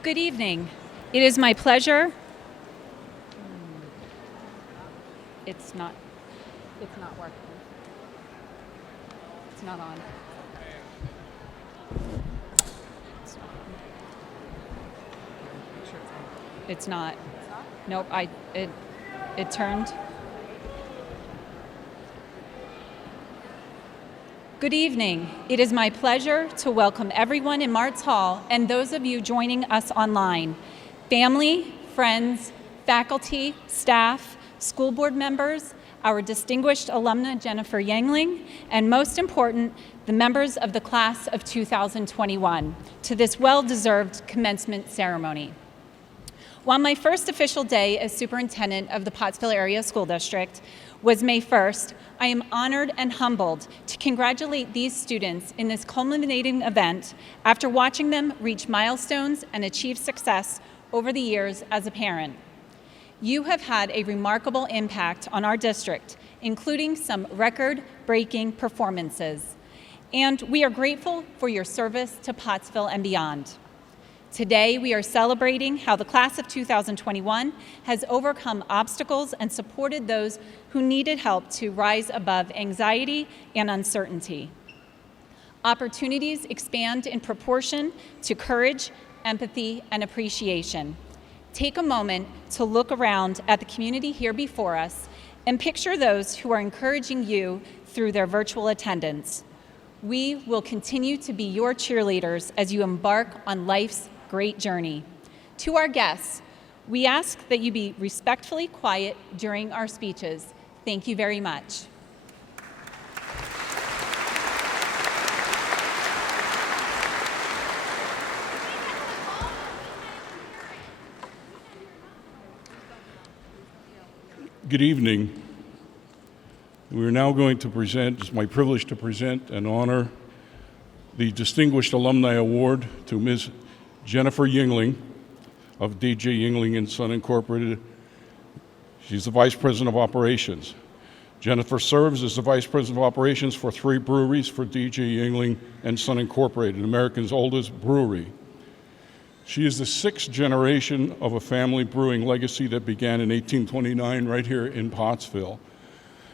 Good evening. It is my pleasure. It's not working. It's not on. It's not. Nope, it turned. Good evening. It is my pleasure to welcome everyone in Martz Hall and those of you joining us online. Family, friends, faculty, staff, school board members, our distinguished alumna Jennifer Yuengling, and most important, the members of the class of 2021, to this well-deserved commencement ceremony. While my first official day as superintendent of the Pottsville Area School District was May 1st, I am honored and humbled to congratulate these students in this culminating event after watching them reach milestones and achieve success over the years as a parent. You have had a remarkable impact on our district, including some record-breaking performances, and we are grateful for your service to Pottsville and beyond. Today, we are celebrating how the class of 2021 has overcome obstacles and supported those who needed help to rise above anxiety and uncertainty. Opportunities expand in proportion to courage, empathy, and appreciation. Take a moment to look around at the community here before us and picture those who are encouraging you through their virtual attendance. We will continue to be your cheerleaders as you embark on life's great journey. To our guests, we ask that you be respectfully quiet during our speeches. Thank you very much. Good evening. We are now going to present, it's my privilege to present and honor the Distinguished Alumni Award to Ms. Jennifer Yuengling of D.J. Yuengling & Son Incorporated. She's the Vice President of Operations. Jennifer serves as the Vice President of Operations for 3 breweries for D.J. Yuengling & Son Incorporated, America's oldest brewery. She is the 6th generation of a family brewing legacy that began in 1829 right here in Pottsville.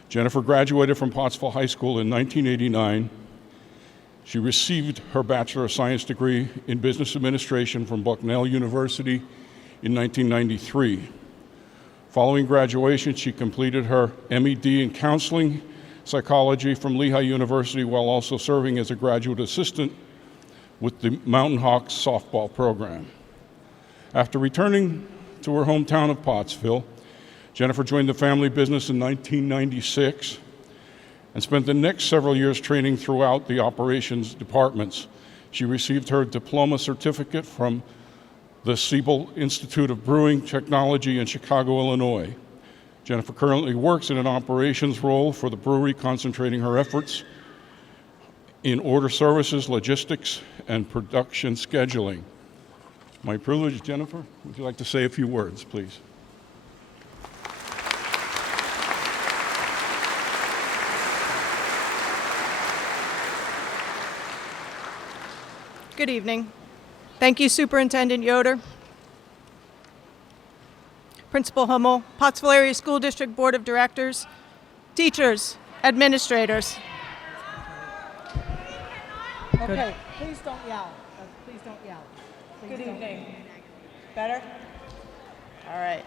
Jennifer graduated from Pottsville High School in 1989. She received her Bachelor of Science degree in Business Administration from Bucknell University in 1993. Following graduation, she completed her MED in Counseling Psychology from Lehigh University while also serving as a graduate assistant with the Mountain Hawks softball program. After returning to her hometown of Pottsville, Jennifer joined the family business in 1996 and spent the next several years training throughout the operations departments. She received her diploma certificate from the Siebel Institute of Brewing Technology in Chicago, Illinois. Jennifer currently works in an operations role for the brewery, concentrating her efforts in order services, logistics, and production scheduling. My privilege, Jennifer, would you like to say a few words, please? Good evening. Thank you, Superintendent Yoder, Principal Hummel, Pottsville Area School District Board of Directors, teachers, administrators. Okay, please don't yell. Please don't yell. Good evening. Better? All right.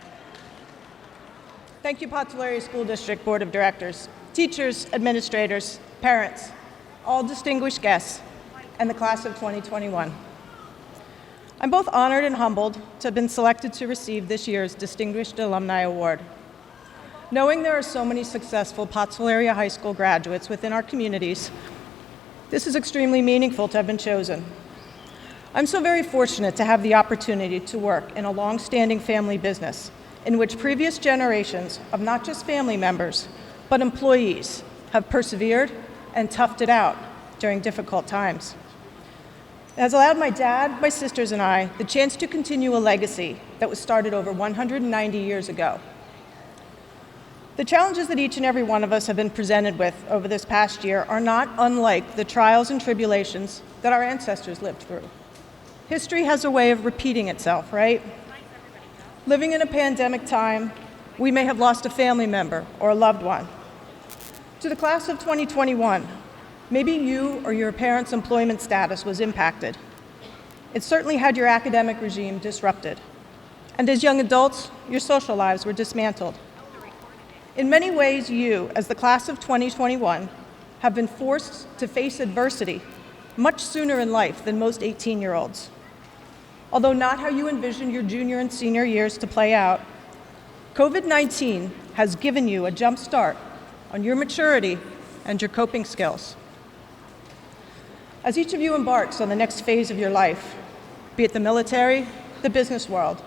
Thank you, Pottsville Area School District Board of Directors, teachers, administrators, parents, all distinguished guests, and the class of 2021. I'm both honored and humbled to have been selected to receive this year's Distinguished Alumni Award. Knowing there are so many successful Pottsville Area High School graduates within our communities, this is extremely meaningful to have been chosen. I'm so very fortunate to have the opportunity to work in a long-standing family business in which previous generations of not just family members, but employees have persevered and toughed it out during difficult times. It has allowed my dad, my sisters, and I the chance to continue a legacy that was started over 190 years ago. The challenges that each and every one of us have been presented with over this past year are not unlike the trials and tribulations that our ancestors lived through. History has a way of repeating itself, right? Living in a pandemic time, we may have lost a family member or a loved one. To the class of 2021, maybe you or your parents' employment status was impacted. It certainly had your academic regime disrupted. And as young adults, your social lives were dismantled. In many ways, you, as the class of 2021, have been forced to face adversity much sooner in life than most 18-year-olds. Although not how you envisioned your junior and senior years to play out, COVID-19 has given you a jump start on your maturity and your coping skills. As each of you embarks on the next phase of your life, be it the military, the business world,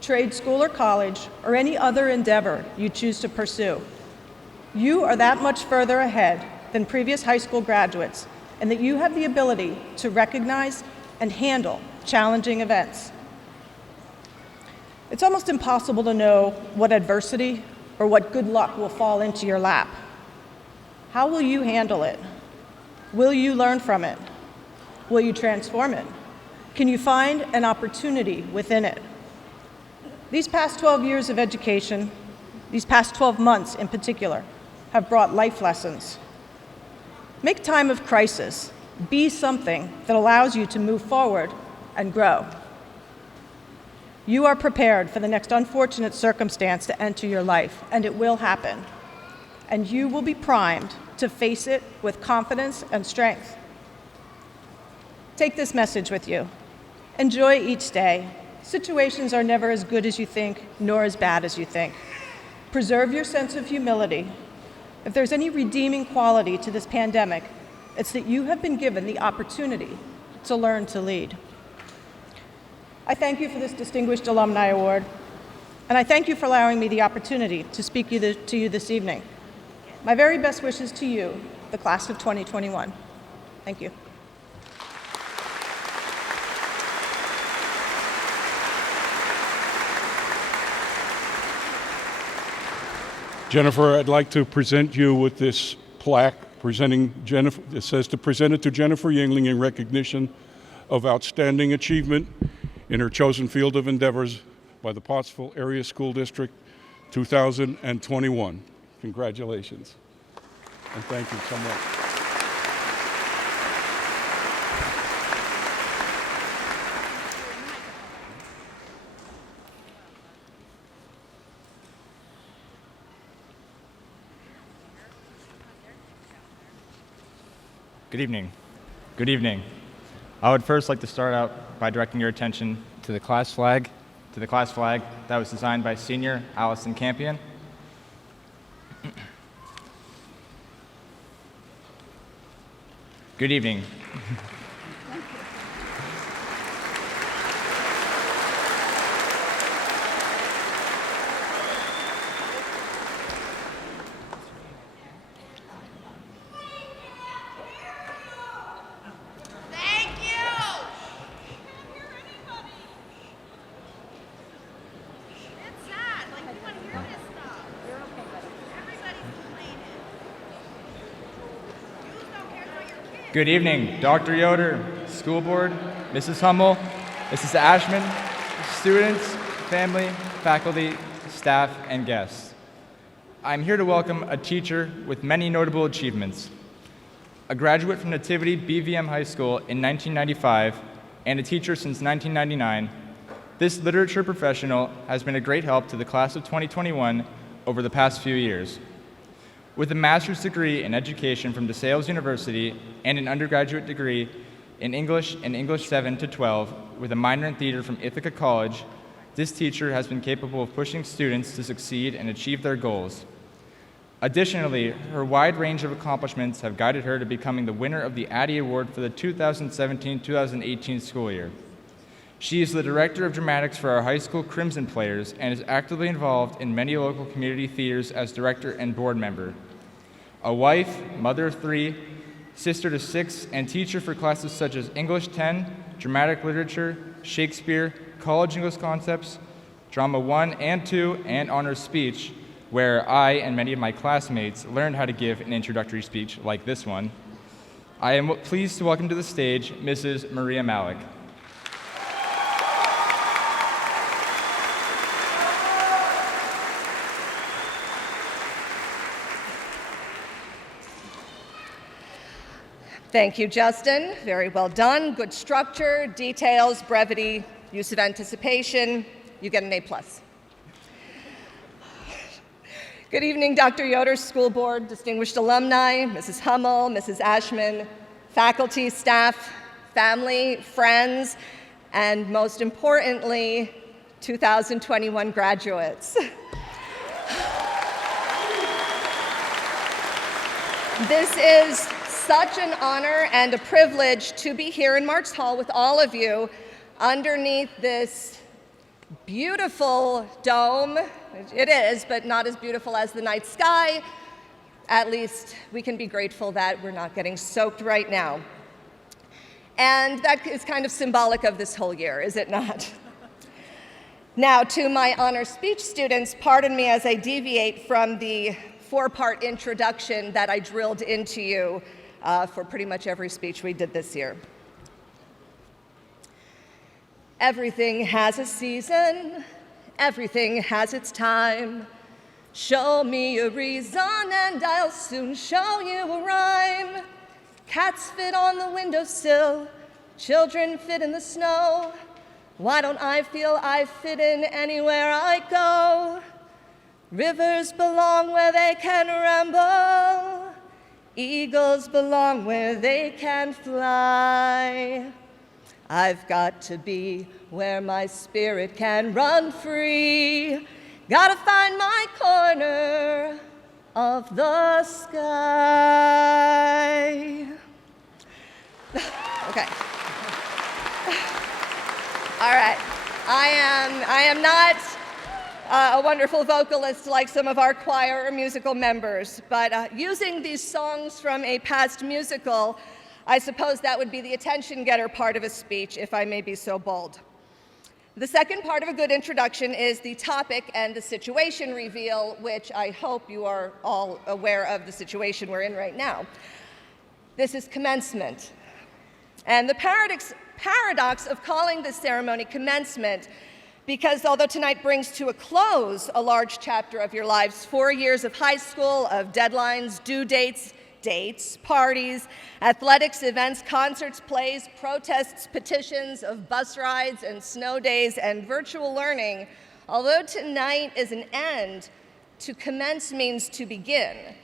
trade school or college, or any other endeavor you choose to pursue, you are that much further ahead than previous high school graduates, and that you have the ability to recognize and handle challenging events. It's almost impossible to know what adversity or what good luck will fall into your lap. How will you handle it? Will you learn from it? Will you transform it? Can you find an opportunity within it? These past 12 years of education, these past 12 months in particular, have brought life lessons. Make time of crisis be something that allows you to move forward and grow. You are prepared for the next unfortunate circumstance to enter your life, and it will happen. And you will be primed to face it with confidence and strength. Take this message with you. Enjoy each day. Situations are never as good as you think, nor as bad as you think. Preserve your sense of humility. If there's any redeeming quality to this pandemic, it's that you have been given the opportunity to learn to lead. I thank you for this Distinguished Alumni Award, and I thank you for allowing me the opportunity to speak to you this evening. My very best wishes to you, the class of 2021. Thank you. Jennifer, I'd like to present you with this plaque presenting Jennifer. It says to present it to Jennifer Yuengling in recognition of outstanding achievement in her chosen field of endeavors by the Pottsville Area School District 2021. Congratulations, and thank you so much. Good evening. Good evening. I would first like to start out by directing your attention to the class flag, that was designed by senior Allison Campion. Good evening. Good evening, Dr. Yoder, school board, Mrs. Hummel, Mrs. Ashman, students, family, faculty, staff, and guests. I'm here to welcome a teacher with many notable achievements, a graduate from Nativity BVM High School in 1995, and a teacher since 1999. This literature professional has been a great help to the class of 2021 over the past few years. With a master's degree in education from DeSales University and an undergraduate degree in English and English 7 to 12 with a minor in theater from Ithaca College, this teacher has been capable of pushing students to succeed and achieve their goals. Additionally, her wide range of accomplishments have guided her to becoming the winner of the Addy Award for the 2017-2018 school year. She is the director of dramatics for our high school Crimson Players and is actively involved in many local community theaters as director and board member. A wife, mother of 3, sister to 6, and teacher for classes such as English 10, dramatic literature, Shakespeare, college English concepts, drama 1 and 2, and honors speech, where I and many of my classmates learned how to give an introductory speech like this one. I am pleased to welcome to the stage Mrs. Maria Malek. Thank you, Justin. Very well done. Good structure, details, brevity, use of anticipation. You get an A+. Good evening, Dr. Yoder, School Board, distinguished alumni, Mrs. Hummel, Mrs. Ashman, faculty, staff, family, friends, and most importantly, 2021 graduates. This is such an honor and a privilege to be here in Marks Hall with all of you underneath this beautiful dome. It is, but not as beautiful as the night sky. At least we can be grateful that we're not getting soaked right now. And that is kind of symbolic of this whole year, is it not? Now, to my honor speech students, pardon me as I deviate from the 4-part introduction that I drilled into you for pretty much every speech we did this year. Everything has a season, everything has its time. Show me a reason and I'll soon show you a rhyme. Cats fit on the windowsill, children fit in the snow. Why don't I feel I fit in anywhere I go? Rivers belong where they can ramble. Eagles belong where they can fly. I've got to be where my spirit can run free. Gotta find my corner of the sky. Okay. All right. I am not a wonderful vocalist like some of our choir or musical members, but using these songs from a past musical, I suppose that would be the attention-getter part of a speech, if I may be so bold. The second part of a good introduction is the topic and the situation reveal, which I hope you are all aware of the situation we're in right now. This is commencement. And the paradox of calling this ceremony commencement, because although tonight brings to a close a large chapter of your lives, 4 years of high school, of deadlines, due dates, parties, athletics, events, concerts, plays, protests, petitions, of bus rides and snow days and virtual learning, although tonight is an end, to commence means to begin.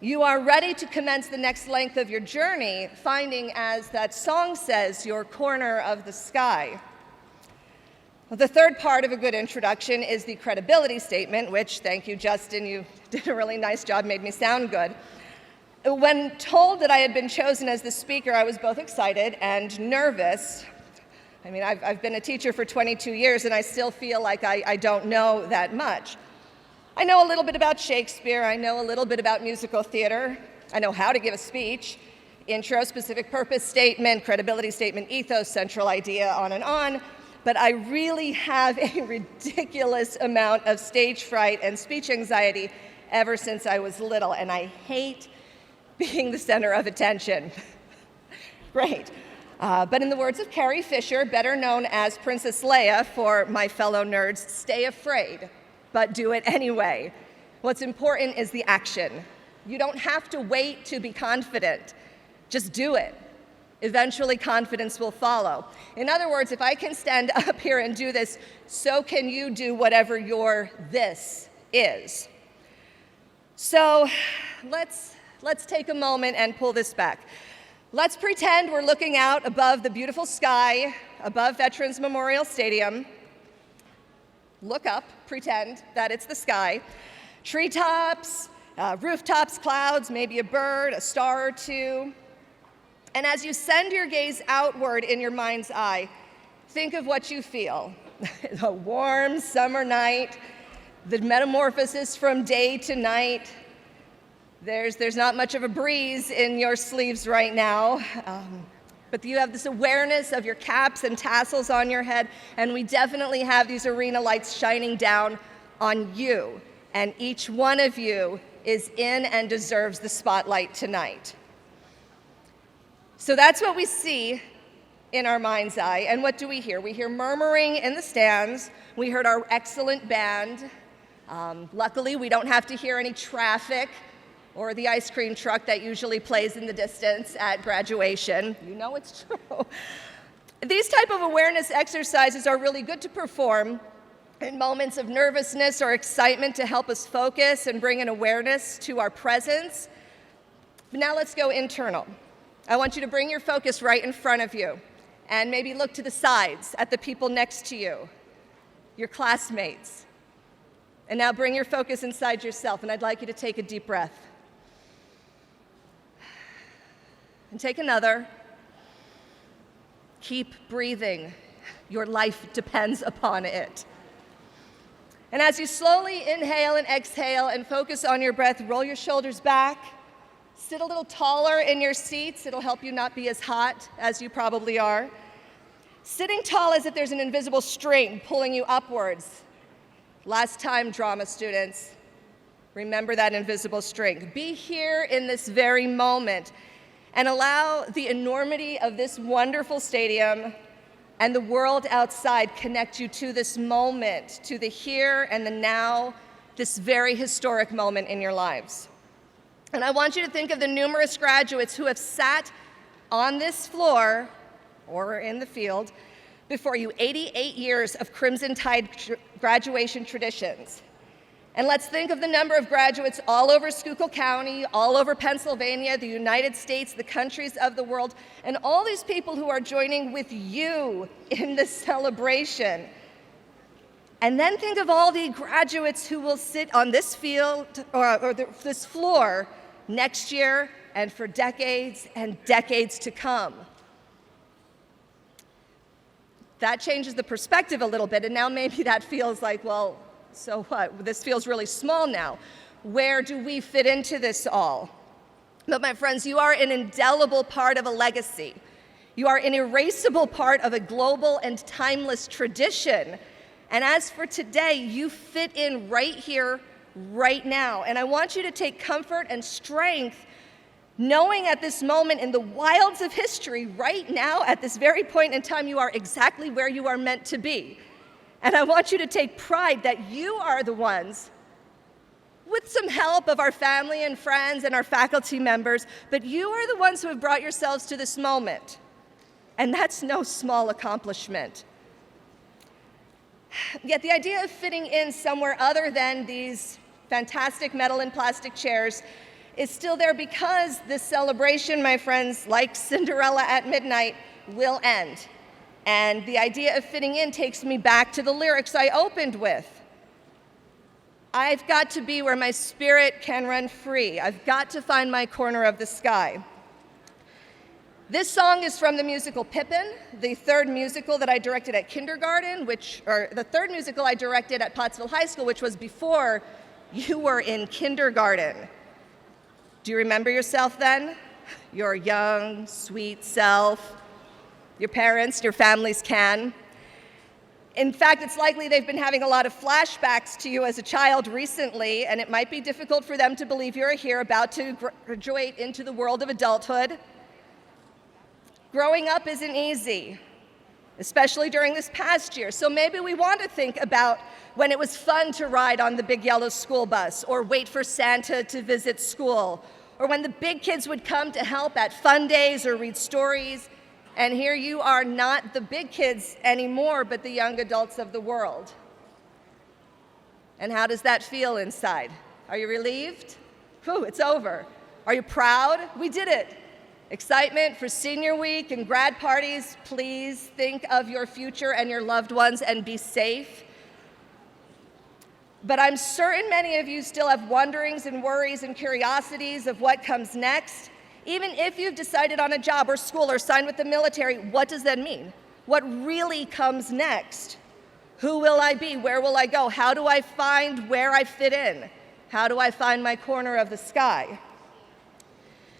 You are ready to commence the next length of your journey, finding, as that song says, your corner of the sky. The third part of a good introduction is the credibility statement, which, thank you, Justin, you did a really nice job, made me sound good. When told that I had been chosen as the speaker, I was both excited and nervous. I mean, I've been a teacher for 22 years, and I still feel like I don't know that much. I know a little bit about Shakespeare. I know a little bit about musical theater. I know how to give a speech. Intro, specific purpose statement, credibility statement, ethos, central idea, on and on. But I really have a ridiculous amount of stage fright and speech anxiety ever since I was little, and I hate being the center of attention. Great. But in the words of Carrie Fisher, better known as Princess Leia for my fellow nerds, stay afraid, but do it anyway. What's important is the action. You don't have to wait to be confident. Just do it. Eventually, confidence will follow. In other words, if I can stand up here and do this, so can you do whatever your this is. So let's take a moment and pull this back. Let's pretend we're looking out above the beautiful sky, above Veterans Memorial Stadium. Look up, pretend that it's the sky. Treetops, rooftops, clouds, maybe a bird, a star or two. And as you send your gaze outward in your mind's eye, think of what you feel. A warm summer night, the metamorphosis from day to night. There's not much of a breeze in your sleeves right now, but you have this awareness of your caps and tassels on your head, and we definitely have these arena lights shining down on you, and each one of you is in and deserves the spotlight tonight. So that's what we see in our mind's eye, and what do we hear? We hear murmuring in the stands. We heard our excellent band. Luckily, we don't have to hear any traffic or the ice cream truck that usually plays in the distance at graduation. You know it's true. These type of awareness exercises are really good to perform in moments of nervousness or excitement to help us focus and bring an awareness to our presence. But now let's go internal. I want you to bring your focus right in front of you and maybe look to the sides at the people next to you, your classmates. And now bring your focus inside yourself, and I'd like you to take a deep breath. And take another. Keep breathing. Your life depends upon it. And as you slowly inhale and exhale and focus on your breath, roll your shoulders back. Sit a little taller in your seats. It'll help you not be as hot as you probably are. Sitting tall as if there's an invisible string pulling you upwards. Last time, drama students, remember that invisible string. Be here in this very moment and allow the enormity of this wonderful stadium and the world outside connect you to this moment, to the here and the now, this very historic moment in your lives. And I want you to think of the numerous graduates who have sat on this floor or in the field before you, 88 years of Crimson Tide graduation traditions. And let's think of the number of graduates all over Schuylkill County, all over Pennsylvania, the United States, the countries of the world, and all these people who are joining with you in this celebration. And then think of all the graduates who will sit on this field or this floor next year and for decades and decades to come. That changes the perspective a little bit, and now maybe that feels like, well, so what? This feels really small now. Where do we fit into this all? But my friends, you are an indelible part of a legacy. You are an erasable part of a global and timeless tradition. And as for today, you fit in right here, right now. And I want you to take comfort and strength knowing at this moment in the wilds of history, right now, at this very point in time, you are exactly where you are meant to be. And I want you to take pride that you are the ones, with some help of our family and friends and our faculty members, but you are the ones who have brought yourselves to this moment. And that's no small accomplishment. Yet the idea of fitting in somewhere other than these fantastic metal and plastic chairs is still there because this celebration, my friends, like Cinderella at midnight, will end. And the idea of fitting in takes me back to the lyrics I opened with. I've got to be where my spirit can run free. I've got to find my corner of the sky. This song is from the musical Pippin, the third musical that I directed at kindergarten, the third musical I directed at Pottsville High School, which was before you were in kindergarten. Do you remember yourself then? Your young, sweet self. Your parents, your families can. In fact, it's likely they've been having a lot of flashbacks to you as a child recently, and it might be difficult for them to believe you're here about to graduate into the world of adulthood. Growing up isn't easy, especially during this past year. So maybe we want to think about when it was fun to ride on the big yellow school bus or wait for Santa to visit school, or when the big kids would come to help at fun days or read stories. And here you are, not the big kids anymore, but the young adults of the world. And how does that feel inside? Are you relieved? Whew, it's over. Are you proud? We did it. Excitement for senior week and grad parties. Please think of your future and your loved ones and be safe. But I'm certain many of you still have wonderings and worries and curiosities of what comes next. Even if you've decided on a job or school or signed with the military, what does that mean? What really comes next? Who will I be? Where will I go? How do I find where I fit in? How do I find my corner of the sky?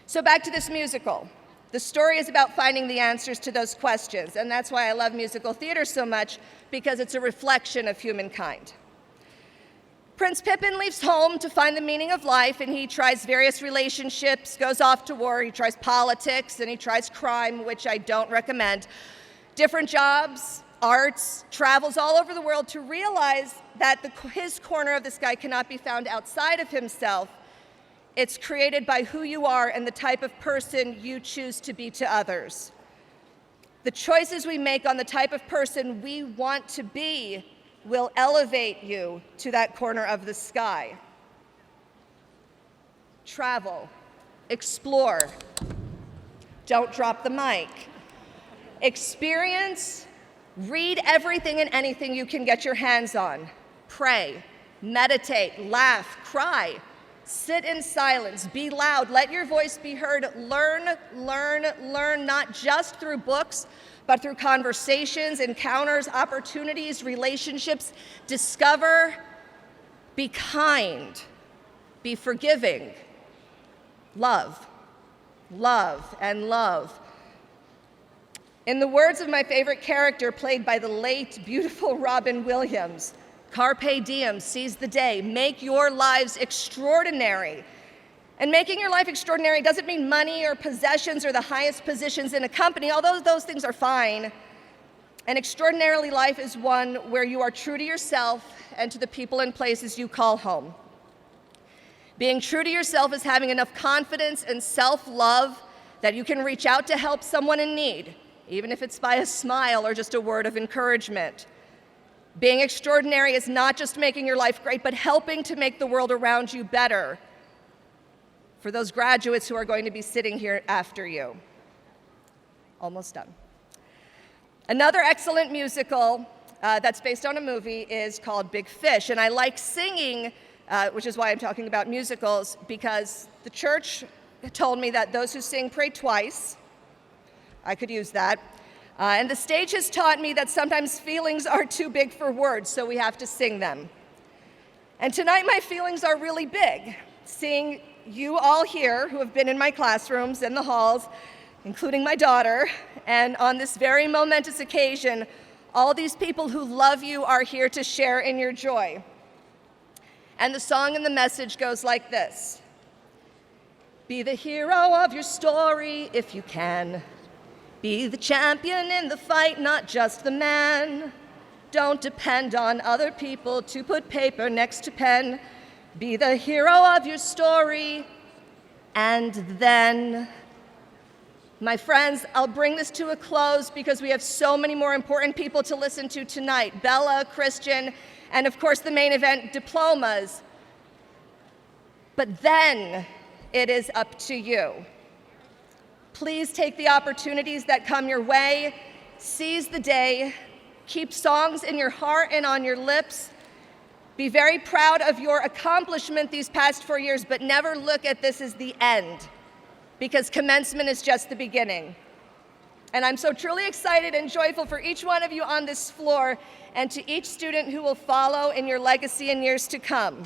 So back to this musical. The story is about finding the answers to those questions, and that's why I love musical theater so much, because it's a reflection of humankind. Prince Pippin leaves home to find the meaning of life, and he tries various relationships, goes off to war, he tries politics, and he tries crime, which I don't recommend. Different jobs, arts, travels all over the world to realize that his corner of the sky cannot be found outside of himself. It's created by who you are and the type of person you choose to be to others. The choices we make on the type of person we want to be will elevate you to that corner of the sky. Travel, explore, don't drop the mic. Experience, read everything and anything you can get your hands on. Pray, meditate, laugh, cry, sit in silence, be loud, let your voice be heard. Learn, learn, learn, not just through books, but through conversations, encounters, opportunities, relationships. Discover, be kind, be forgiving, love, love, and love. In the words of my favorite character, played by the late, beautiful Robin Williams, carpe diem, seize the day, make your lives extraordinary. And making your life extraordinary doesn't mean money or possessions or the highest positions in a company, although those things are fine. An extraordinary life is one where you are true to yourself and to the people and places you call home. Being true to yourself is having enough confidence and self-love that you can reach out to help someone in need, even if it's by a smile or just a word of encouragement. Being extraordinary is not just making your life great, but helping to make the world around you better for those graduates who are going to be sitting here after you. Almost done. Another excellent musical that's based on a movie is called Big Fish, and I like singing, which is why I'm talking about musicals, because the church told me that those who sing pray twice. I could use that. And the stage has taught me that sometimes feelings are too big for words, so we have to sing them. And tonight my feelings are really big. Seeing you all here who have been in my classrooms and the halls, including my daughter, and on this very momentous occasion, all these people who love you are here to share in your joy. And the song and the message goes like this. Be the hero of your story if you can. Be the champion in the fight, not just the man. Don't depend on other people to put paper next to pen. Be the hero of your story, and then, my friends, I'll bring this to a close because we have so many more important people to listen to tonight. Bella, Christian, and of course the main event, Diplomas. But then it is up to you. Please take the opportunities that come your way, seize the day, keep songs in your heart and on your lips. Be very proud of your accomplishment these past 4 years, but never look at this as the end, because commencement is just the beginning. And I'm so truly excited and joyful for each one of you on this floor and to each student who will follow in your legacy in years to come.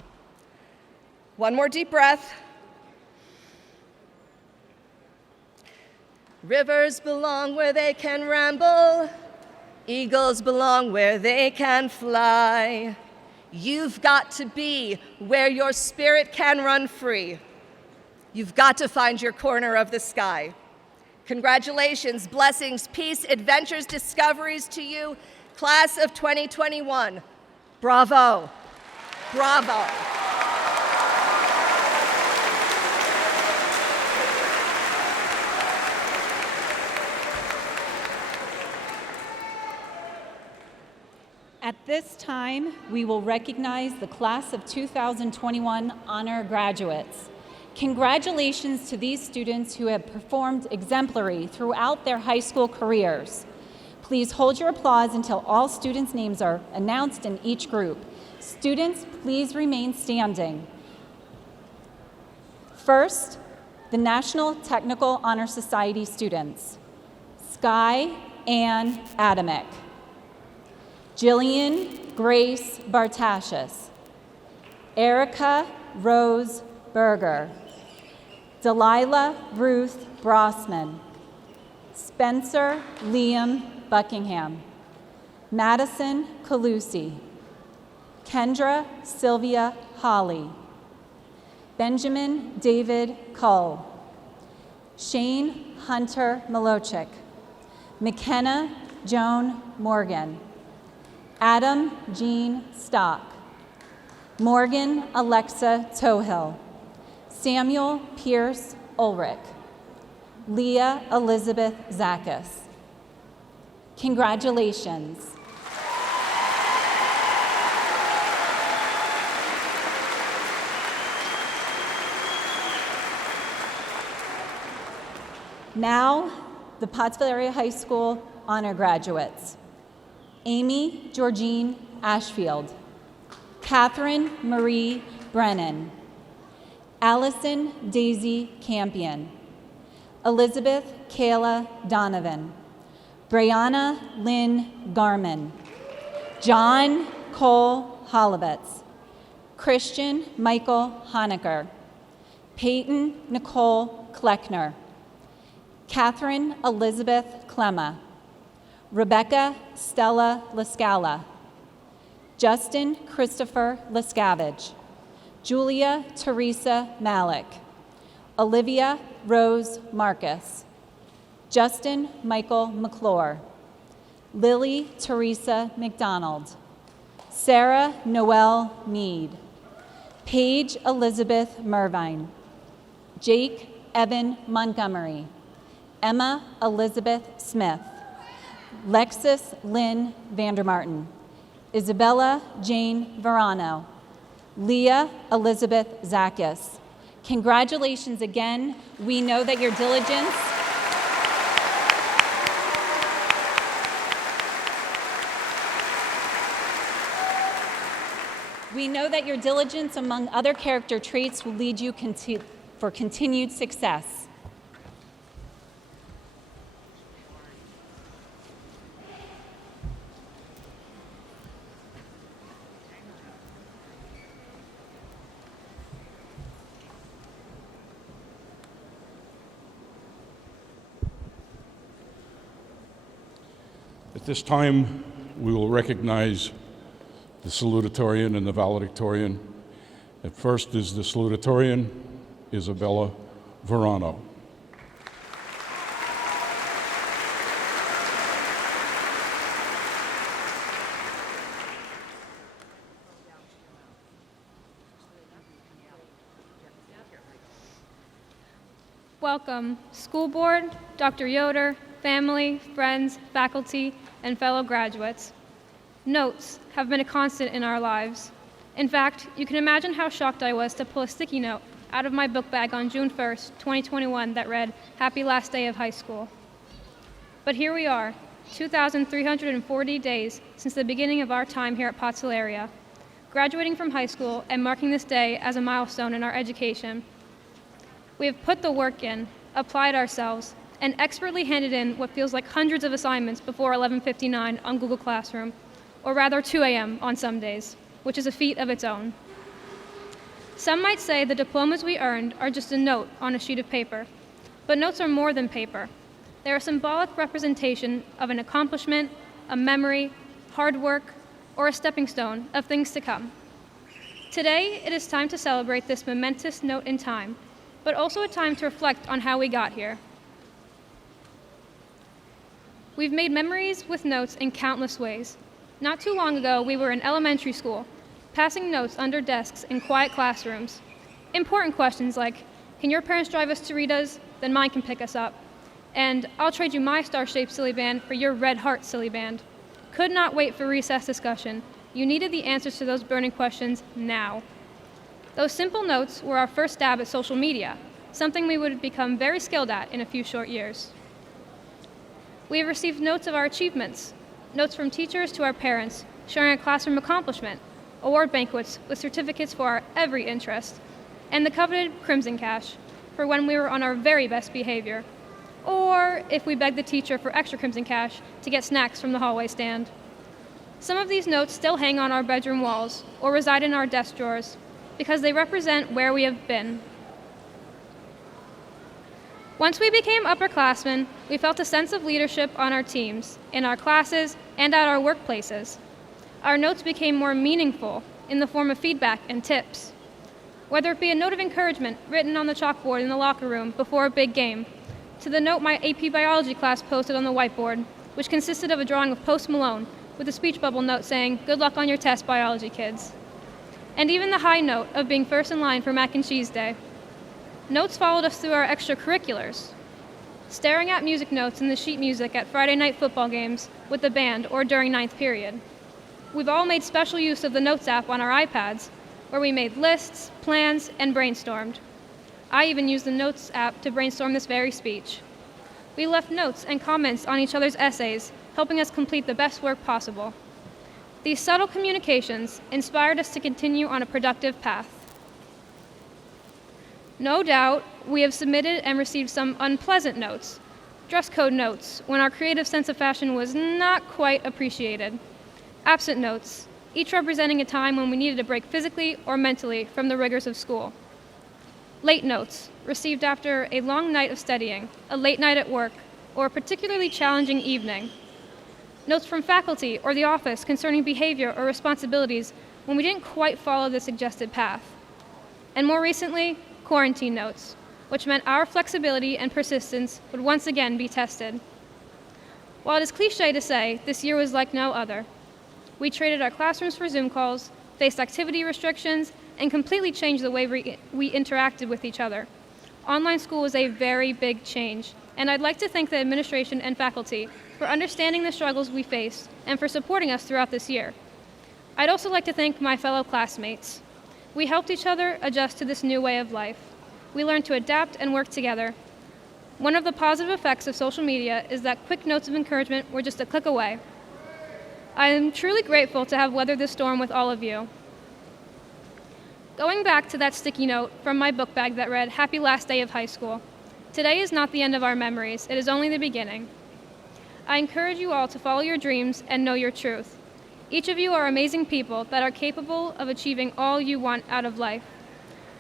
One more deep breath. Rivers belong where they can ramble. Eagles belong where they can fly. You've got to be where your spirit can run free. You've got to find your corner of the sky. Congratulations, blessings, peace, adventures, discoveries to you, class of 2021. Bravo. Bravo. At this time, we will recognize the class of 2021 honor graduates. Congratulations to these students who have performed exemplary throughout their high school careers. Please hold your applause until all students' names are announced in each group. Students, please remain standing. First, the National Technical Honor Society students. Sky Ann Adamick. Jillian Grace Bartashis, Erica Rose Berger, Delilah Ruth Brossman, Spencer Liam Buckingham, Madison Calusi, Kendra Sylvia Holly, Benjamin David Cull, Shane Hunter Malochik, McKenna Joan Morgan, Adam Jean Stock, Morgan Alexa Tohill, Samuel Pierce Ulrich, Leah Elizabeth Zakis. Congratulations. Now, the Pottsville Area High School honor graduates. Amy Georgine Ashfield, Catherine Marie Brennan, Allison Daisy Campion, Elizabeth Kayla Donovan, Brianna Lynn Garman, John Cole Hollowitz, Christian Michael Honecker, Peyton Nicole Kleckner, Catherine Elizabeth Clemma, Rebecca Stella Lescala, Justin Christopher Lescavage, Julia Teresa Malek, Olivia Rose Marcus, Justin Michael McClure, Lily Teresa McDonald, Sarah Noel Mead, Paige Elizabeth Mervine, Jake Evan Montgomery, Emma Elizabeth Smith, Lexis Lynn Vandermartin, Isabella Jane Verano, Leah Elizabeth Zakis. Congratulations again. We know that your diligence among other character traits will lead you for continued success. At this time, we will recognize the Salutatorian and the Valedictorian. At first is the Salutatorian, Isabella Verano. Welcome, school board, Dr. Yoder, family, friends, faculty, and fellow graduates. Notes have been a constant in our lives. In fact, you can imagine how shocked I was to pull a sticky note out of my book bag on June 1st, 2021 that read, "Happy last day of high school." But here we are, 2,340 days since the beginning of our time here at Pottsville Area, graduating from high school and marking this day as a milestone in our education. We have put the work in, applied ourselves, and expertly handed in what feels like hundreds of assignments before 11:59 on Google Classroom, or rather 2 a.m. on some days, which is a feat of its own. Some might say the diplomas we earned are just a note on a sheet of paper, but notes are more than paper. They're a symbolic representation of an accomplishment, a memory, hard work, or a stepping stone of things to come. Today, it is time to celebrate this momentous note in time, but also a time to reflect on how we got here. We've made memories with notes in countless ways. Not too long ago, we were in elementary school, passing notes under desks in quiet classrooms. Important questions like, can your parents drive us to Rita's? Then mine can pick us up. And I'll trade you my star-shaped silly band for your red heart silly band. Could not wait for recess discussion. You needed the answers to those burning questions now. Those simple notes were our first stab at social media, something we would become very skilled at in a few short years. We have received notes of our achievements, notes from teachers to our parents, sharing a classroom accomplishment, award banquets with certificates for our every interest, and the coveted Crimson Cash for when we were on our very best behavior, or if we begged the teacher for extra Crimson Cash to get snacks from the hallway stand. Some of these notes still hang on our bedroom walls or reside in our desk drawers because they represent where we have been. Once we became upperclassmen, we felt a sense of leadership on our teams, in our classes, and at our workplaces. Our notes became more meaningful in the form of feedback and tips. Whether it be a note of encouragement written on the chalkboard in the locker room before a big game, to the note my AP biology class posted on the whiteboard, which consisted of a drawing of Post Malone with a speech bubble note saying, "Good luck on your test, biology kids." And even the high note of being first in line for mac and cheese day. Notes followed us through our extracurriculars, staring at music notes in the sheet music at Friday night football games with the band or during ninth period. We've all made special use of the Notes app on our iPads, where we made lists, plans, and brainstormed. I even used the Notes app to brainstorm this very speech. We left notes and comments on each other's essays, helping us complete the best work possible. These subtle communications inspired us to continue on a productive path. No doubt, we have submitted and received some unpleasant notes, dress code notes, when our creative sense of fashion was not quite appreciated. Absent notes, each representing a time when we needed a break physically or mentally from the rigors of school. Late notes, received after a long night of studying, a late night at work, or a particularly challenging evening. Notes from faculty or the office concerning behavior or responsibilities when we didn't quite follow the suggested path. And more recently, quarantine notes, which meant our flexibility and persistence would once again be tested. While it is cliche to say, this year was like no other. We traded our classrooms for Zoom calls, faced activity restrictions, and completely changed the way we interacted with each other. Online school was a very big change, and I'd like to thank the administration and faculty for understanding the struggles we faced and for supporting us throughout this year. I'd also like to thank my fellow classmates. We helped each other adjust to this new way of life. We learned to adapt and work together. One of the positive effects of social media is that quick notes of encouragement were just a click away. I am truly grateful to have weathered this storm with all of you. Going back to that sticky note from my book bag that read, "Happy last day of high school." Today is not the end of our memories, it is only the beginning. I encourage you all to follow your dreams and know your truth. Each of you are amazing people that are capable of achieving all you want out of life.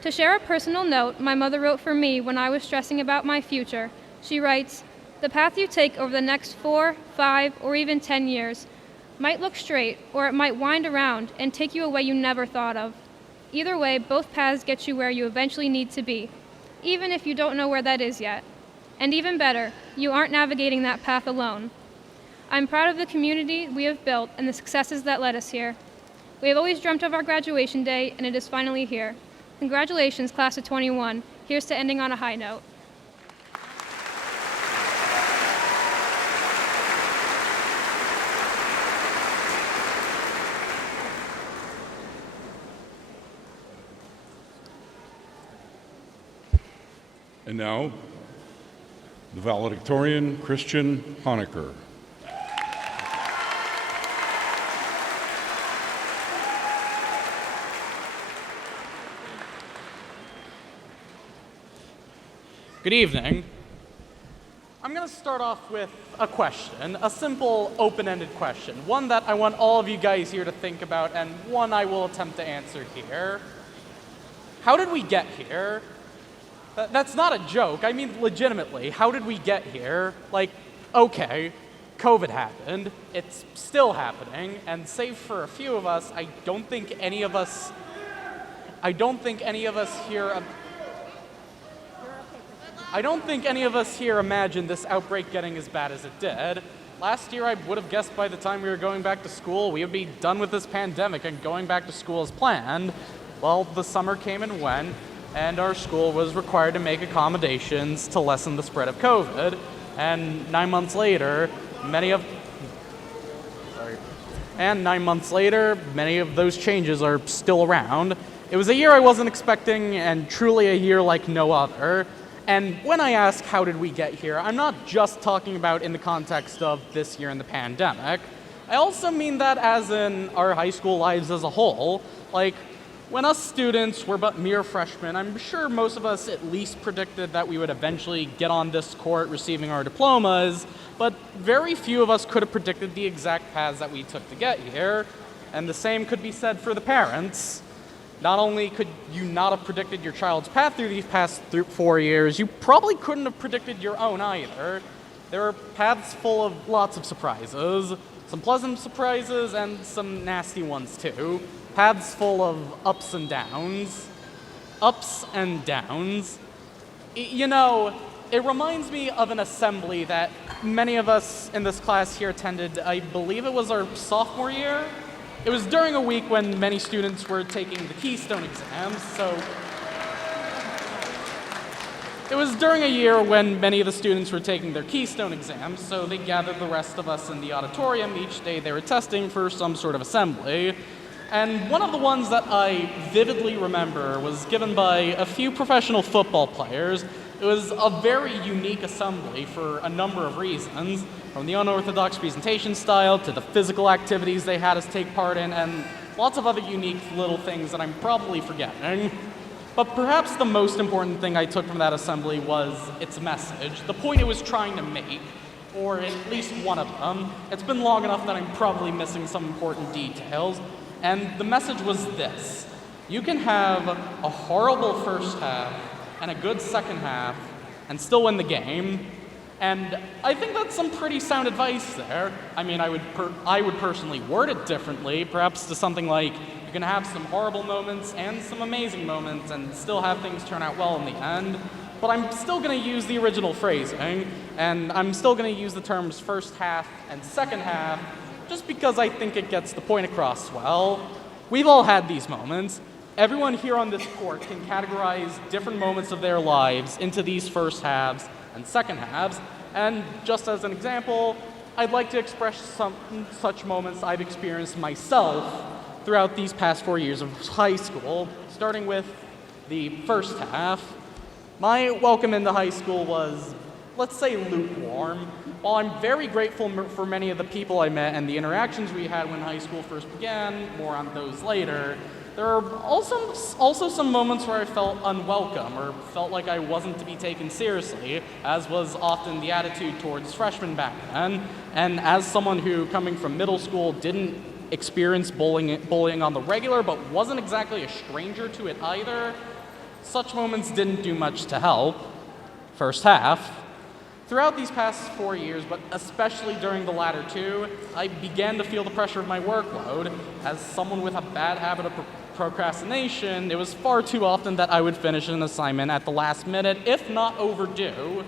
To share a personal note my mother wrote for me when I was stressing about my future, she writes, "The path you take over the next 4, 5, or even 10 years might look straight, or it might wind around and take you a way you never thought of. Either way, both paths get you where you eventually need to be, even if you don't know where that is yet. And even better, you aren't navigating that path alone. I'm proud of the community we have built and the successes that led us here. We have always dreamt of our graduation day, and it is finally here. Congratulations, class of 21. Here's to ending on a high note." And now, the valedictorian, Christian Honecker. Good evening. I'm going to start off with a question, a simple open-ended question, one that I want all of you guys here to think about and one I will attempt to answer here. How did we get here? That's not a joke. I mean, legitimately, how did we get here? Like, okay, COVID happened. It's still happening. And save for a few of us, I don't think any of us here imagined this outbreak getting as bad as it did. Last year, I would have guessed by the time we were going back to school, we would be done with this pandemic and going back to school as planned. Well, the summer came and went, and our school was required to make accommodations to lessen the spread of COVID. And 9 months later, many of those changes are still around. It was a year I wasn't expecting, and truly a year like no other. And when I ask how did we get here, I'm not just talking about in the context of this year in the pandemic. I also mean that as in our high school lives as a whole. Like, when us students were but mere freshmen, I'm sure most of us at least predicted that we would eventually get on this court receiving our diplomas, but very few of us could have predicted the exact paths that we took to get here. And the same could be said for the parents. Not only could you not have predicted your child's path through these past 4 years, you probably couldn't have predicted your own either. There are paths full of lots of surprises, some pleasant surprises and some nasty ones too. Paths full of ups and downs. Ups and downs. You know, it reminds me of an assembly that many of us in this class here attended. I believe it was our sophomore year. It was during a week when many students were taking the Keystone exams, so It was during a year when many of the students were taking their Keystone exams, so they gathered the rest of us in the auditorium each day they were testing for some sort of assembly. And one of the ones that I vividly remember was given by a few professional football players. It was a very unique assembly for a number of reasons, from the unorthodox presentation style to the physical activities they had us take part in, and lots of other unique little things that I'm probably forgetting. But perhaps the most important thing I took from that assembly was its message, the point it was trying to make, or at least one of them. It's been long enough that I'm probably missing some important details, and the message was this: you can have a horrible first half and a good second half and still win the game. And I think that's some pretty sound advice there. I mean, I would personally word it differently, perhaps to something like, you can have some horrible moments and some amazing moments and still have things turn out well in the end. But I'm still going to use the original phrasing, and I'm still going to use the terms first half and second half, just because I think it gets the point across well. We've all had these moments. Everyone here on this court can categorize different moments of their lives into these first halves and second halves. And just as an example, I'd like to express some such moments I've experienced myself throughout these past 4 years of high school, starting with the first half. My welcome into high school was, let's say, lukewarm. While I'm very grateful for many of the people I met and the interactions we had when high school first began, more on those later, there are also some moments where I felt unwelcome or felt like I wasn't to be taken seriously, as was often the attitude towards freshmen back then. And as someone who, coming from middle school, didn't experience bullying on the regular, but wasn't exactly a stranger to it either, such moments didn't do much to help. First half. Throughout these past 4 years, but especially during the latter two, I began to feel the pressure of my workload. As someone with a bad habit of procrastination, it was far too often that I would finish an assignment at the last minute, if not overdue.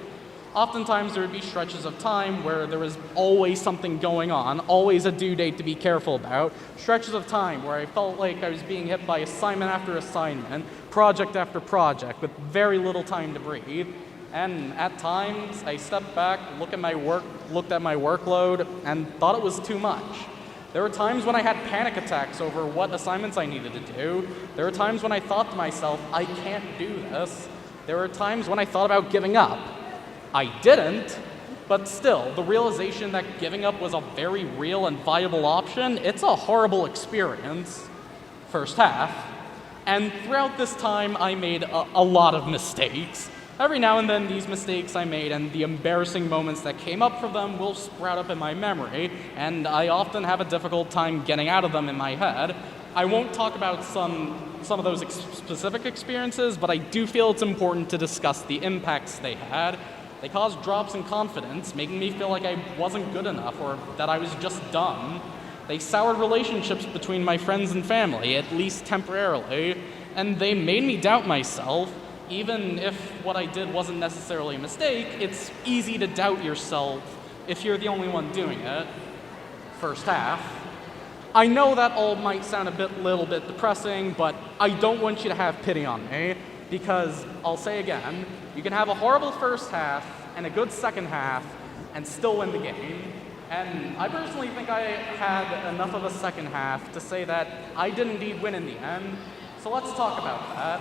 Oftentimes there would be stretches of time where there was always something going on, always a due date to be careful about, stretches of time where I felt like I was being hit by assignment after assignment, project after project, with very little time to breathe. And at times, I stepped back, looked at my workload, and thought it was too much. There were times when I had panic attacks over what assignments I needed to do. There were times when I thought to myself, I can't do this. There were times when I thought about giving up. I didn't, but still, the realization that giving up was a very real and viable option, it's a horrible experience. First half. And throughout this time, I made a lot of mistakes. Every now and then, these mistakes I made and the embarrassing moments that came up from them will sprout up in my memory, and I often have a difficult time getting out of them in my head. I won't talk about some of those specific experiences, but I do feel it's important to discuss the impacts they had. They caused drops in confidence, making me feel like I wasn't good enough or that I was just dumb. They soured relationships between my friends and family, at least temporarily, and they made me doubt myself. Even if what I did wasn't necessarily a mistake, it's easy to doubt yourself if you're the only one doing it. First half. I know that all might sound a little bit depressing, but I don't want you to have pity on me, because I'll say again, you can have a horrible first half and a good second half and still win the game. And I personally think I had enough of a second half to say that I did indeed win in the end. So let's talk about that.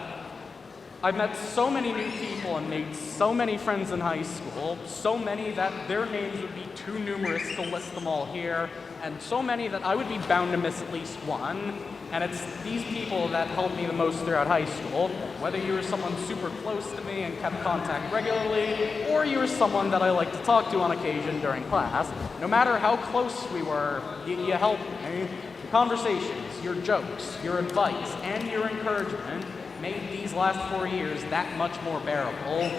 I've met so many new people and made so many friends in high school, so many that their names would be too numerous to list them all here, and so many that I would be bound to miss at least one. And it's these people that helped me the most throughout high school. Whether you were someone super close to me and kept contact regularly, or you were someone that I like to talk to on occasion during class, no matter how close we were, you helped me. Your conversations, your jokes, your advice, and your encouragement made these last 4 years that much more bearable.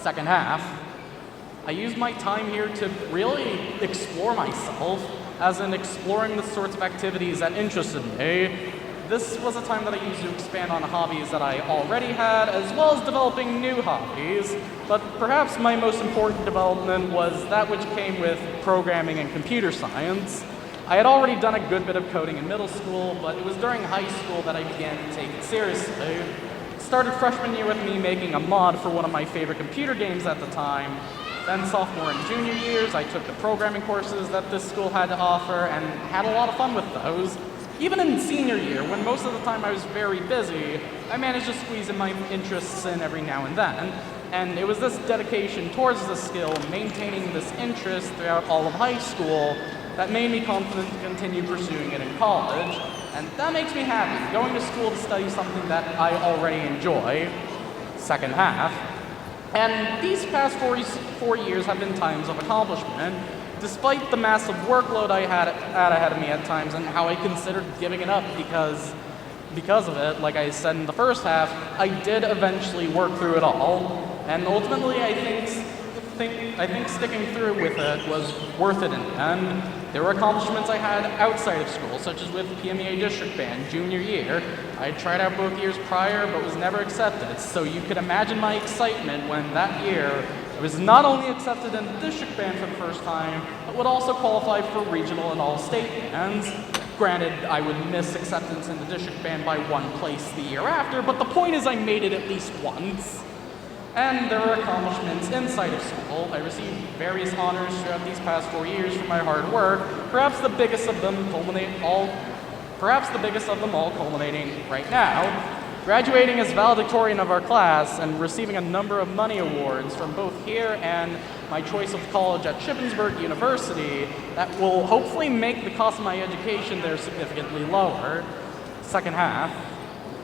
Second half, I used my time here to really explore myself, as in exploring the sorts of activities that interested me. This was a time that I used to expand on hobbies that I already had, as well as developing new hobbies. But perhaps my most important development was that which came with programming and computer science. I had already done a good bit of coding in middle school, but it was during high school that I began to take it seriously. Started freshman year with me making a mod for one of my favorite computer games at the time. Then sophomore and junior years, I took the programming courses that this school had to offer and had a lot of fun with those. Even in senior year, when most of the time I was very busy, I managed to squeeze in my interests in every now and then. And it was this dedication towards this skill, maintaining this interest throughout all of high school, that made me confident to continue pursuing it in college. And that makes me happy, going to school to study something that I already enjoy, second half. And these past 4 years have been times of accomplishment, despite the massive workload I had ahead of me at times and how I considered giving it up because of it. Like I said in the first half, I did eventually work through it all. And ultimately, I think sticking through with it was worth it in the end. There were accomplishments I had outside of school, such as with PMEA District Band junior year. I tried out both years prior, but was never accepted. So you could imagine my excitement when that year I was not only accepted in the District Band for the first time, but would also qualify for regional and all-state bands. Granted, I would miss acceptance in the District Band by 1 place the year after, but the point is I made it at least once. And there were accomplishments inside of school. I received various honors throughout these past 4 years for my hard work, perhaps the biggest of them all culminating right now, graduating as valedictorian of our class and receiving a number of money awards from both here and my choice of college at Shippensburg University that will hopefully make the cost of my education there significantly lower, second half.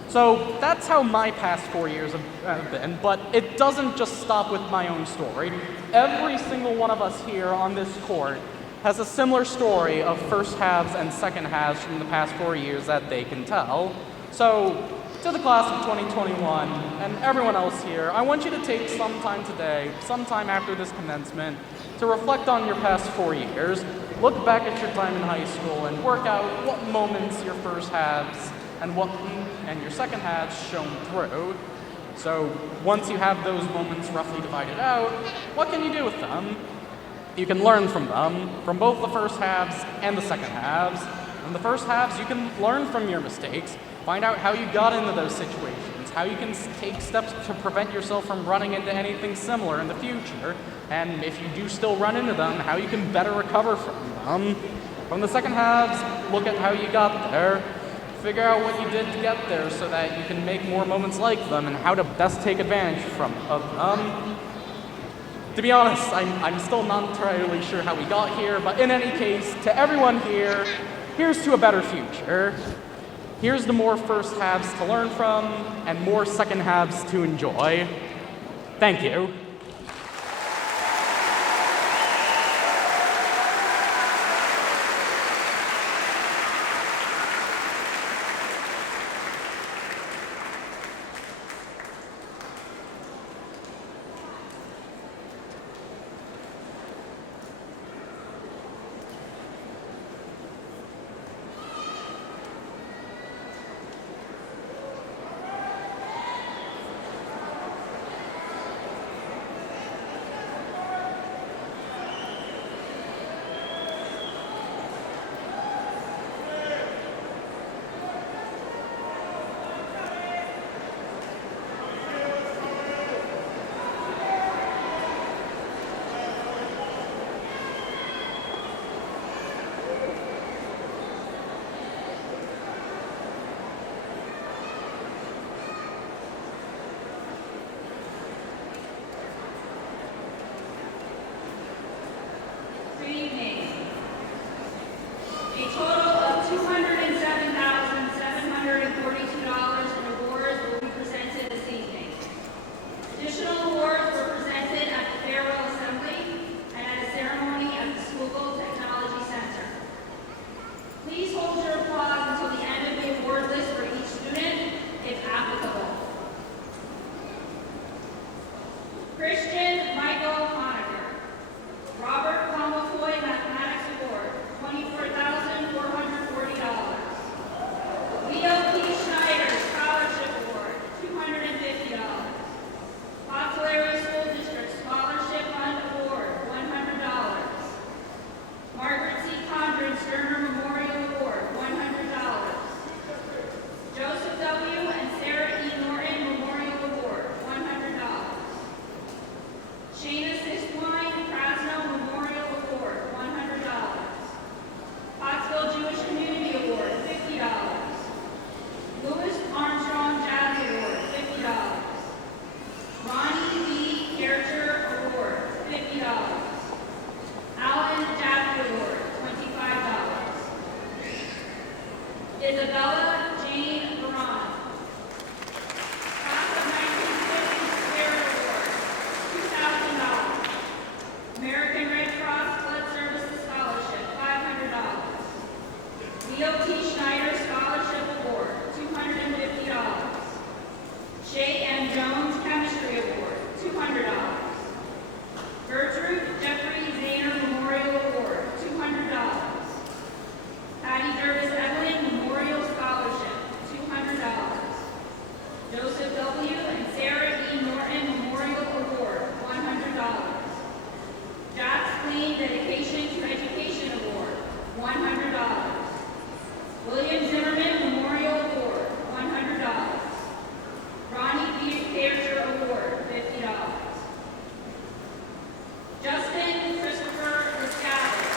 So that's how my past 4 years have been, but it doesn't just stop with my own story. Every single one of us here on this court has a similar story of first halves and second halves from the past 4 years that they can tell. So to the class of 2021 and everyone else here, I want you to take some time today, sometime after this commencement, to reflect on your past 4 years, look back at your time in high school and work out what moments your first halves and your second halves shone through. So once you have those moments roughly divided out, what can you do with them? You can learn from them, from both the first halves and the second halves. In the first halves, you can learn from your mistakes, find out how you got into those situations, how you can take steps to prevent yourself from running into anything similar in the future, and if you do still run into them, how you can better recover from them. From the second halves, look at how you got there, figure out what you did to get there so that you can make more moments like them and how to best take advantage of them. To be honest, I'm still not entirely sure how we got here, but in any case, to everyone here, here's to a better future. Here's to more first halves to learn from and more second halves to enjoy. Thank you. Isabella Jane Baran. Class of 1950 Spirit Award, $2,000. American Red Cross Blood Services Scholarship, $500. DOT Schneider Scholarship Award, $250. Shay M. Jones Chemistry Award, $200. Gertrude Jeffrey Zahner Memorial Award, $200. Patty Jervis Evelyn Memorial Scholarship, $200. Joseph W. and Sarah E. Norton Memorial Award, $100. Jack Spleen Dedication to Education Award, $100. William Zimmerman Memorial Award, $100. Ronnie B. Fairshire Award, $50. Justin Christopher Lescavage.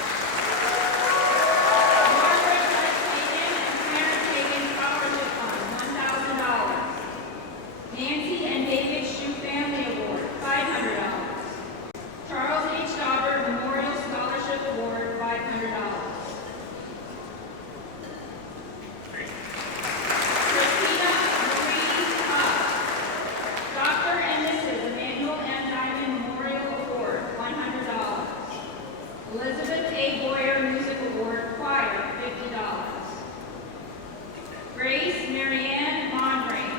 Margaret Hagen and Clarence Hagen Scholarship Fund, $1,000. Nancy and David Shue Family Award, $500. Charles H. Dauber Memorial Scholarship Award, $500. Christina Marie Cobb. Dr. and Mrs. Emmanuel M. Diamond Memorial Award, $100. Elizabeth A. Boyer Music Award, Choir, $50. Grace Marianne Monray.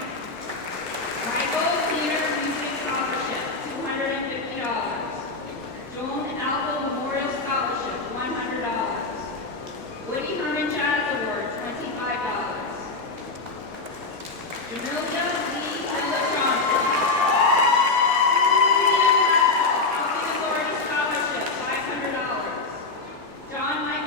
Michael Theater Music Scholarship, $250. Joan Alva Memorial Scholarship, $100. Woody Herman Jazz Award, $25. Jamelia Lee Electronics. Housing Authority Scholarship, $500. John Michael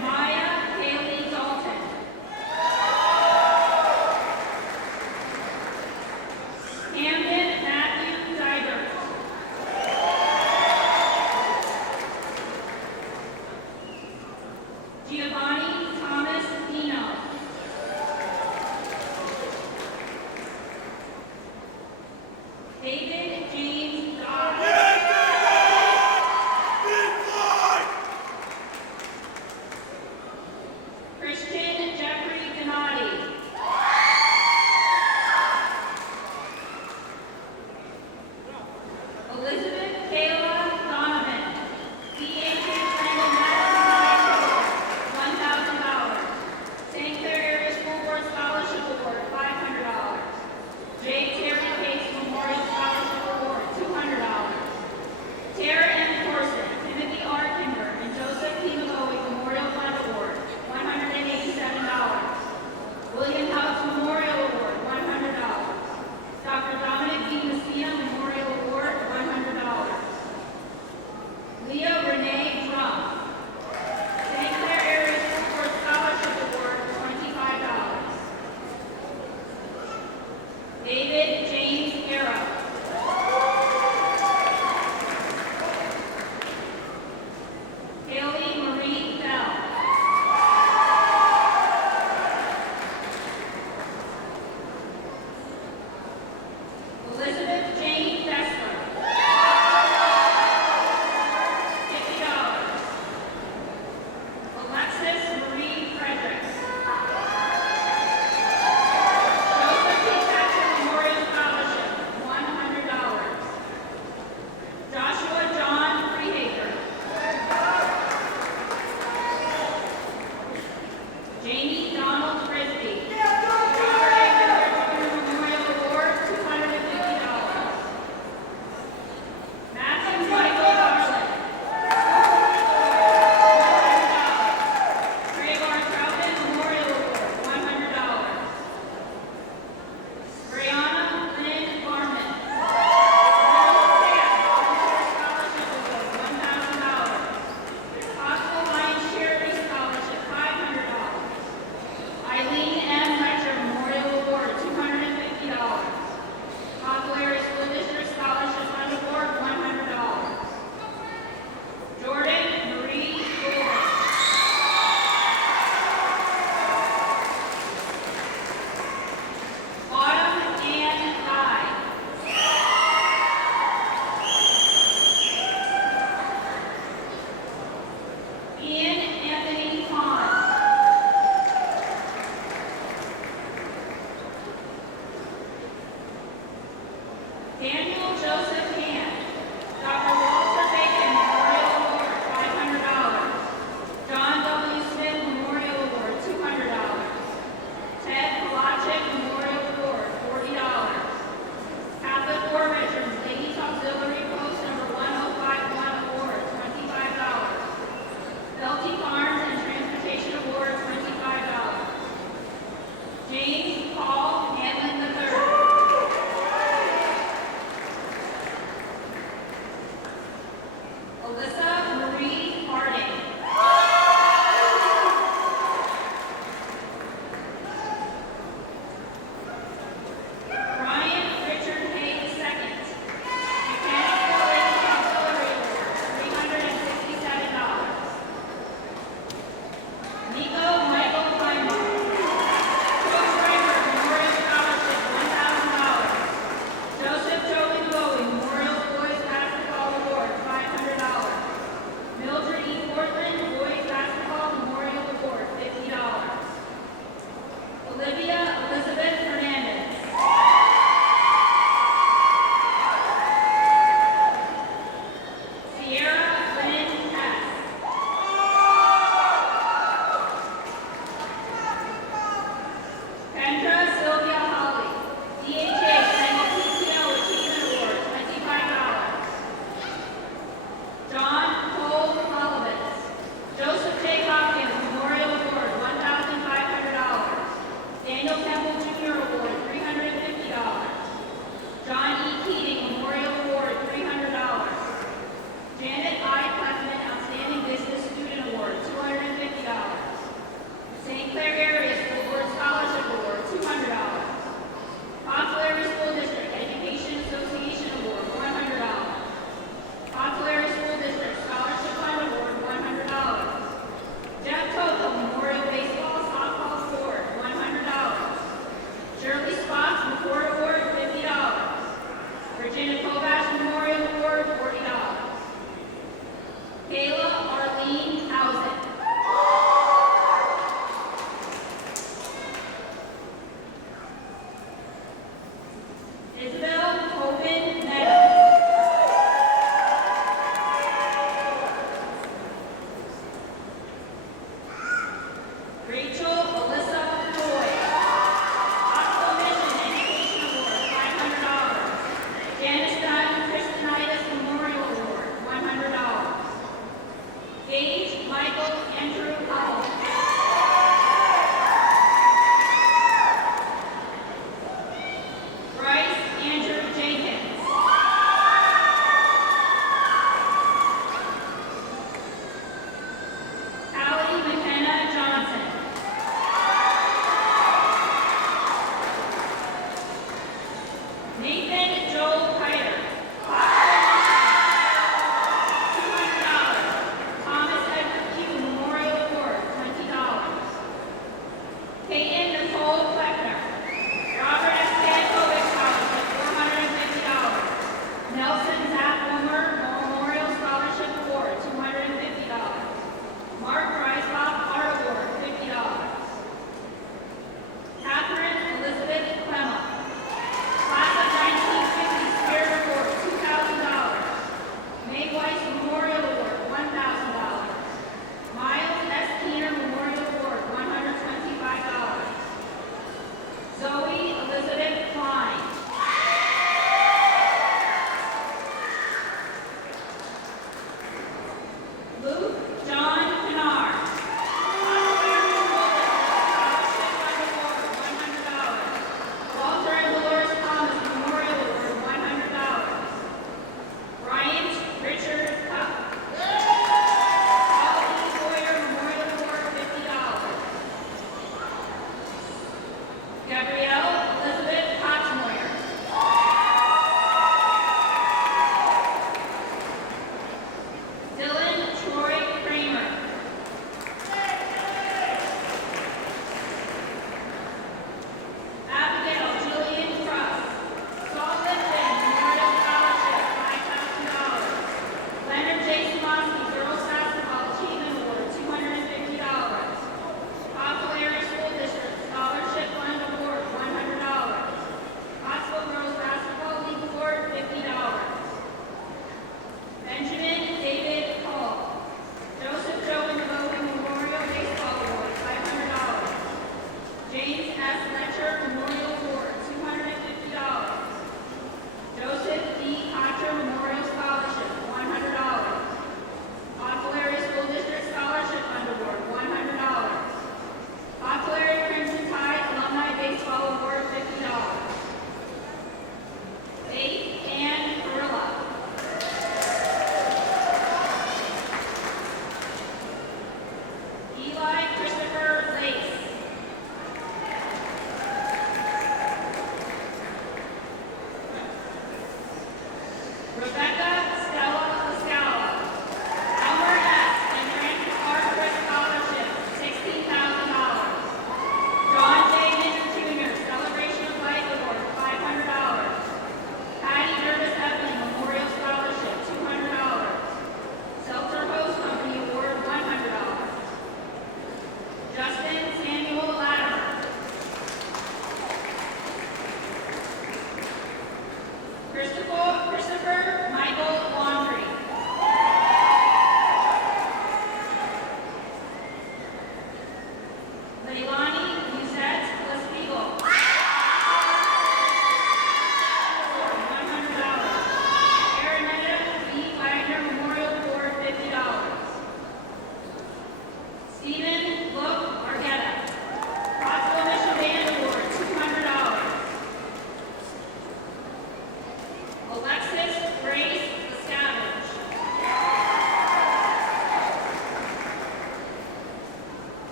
Maya Haley Dalton. Camden Matthew Dybert. Giovanni Thomas Pino. David James Dodd. Christian Jeffrey Gennady. Elizabeth Kayla Donovan. DH Brandon Madison High School,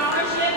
Scholarship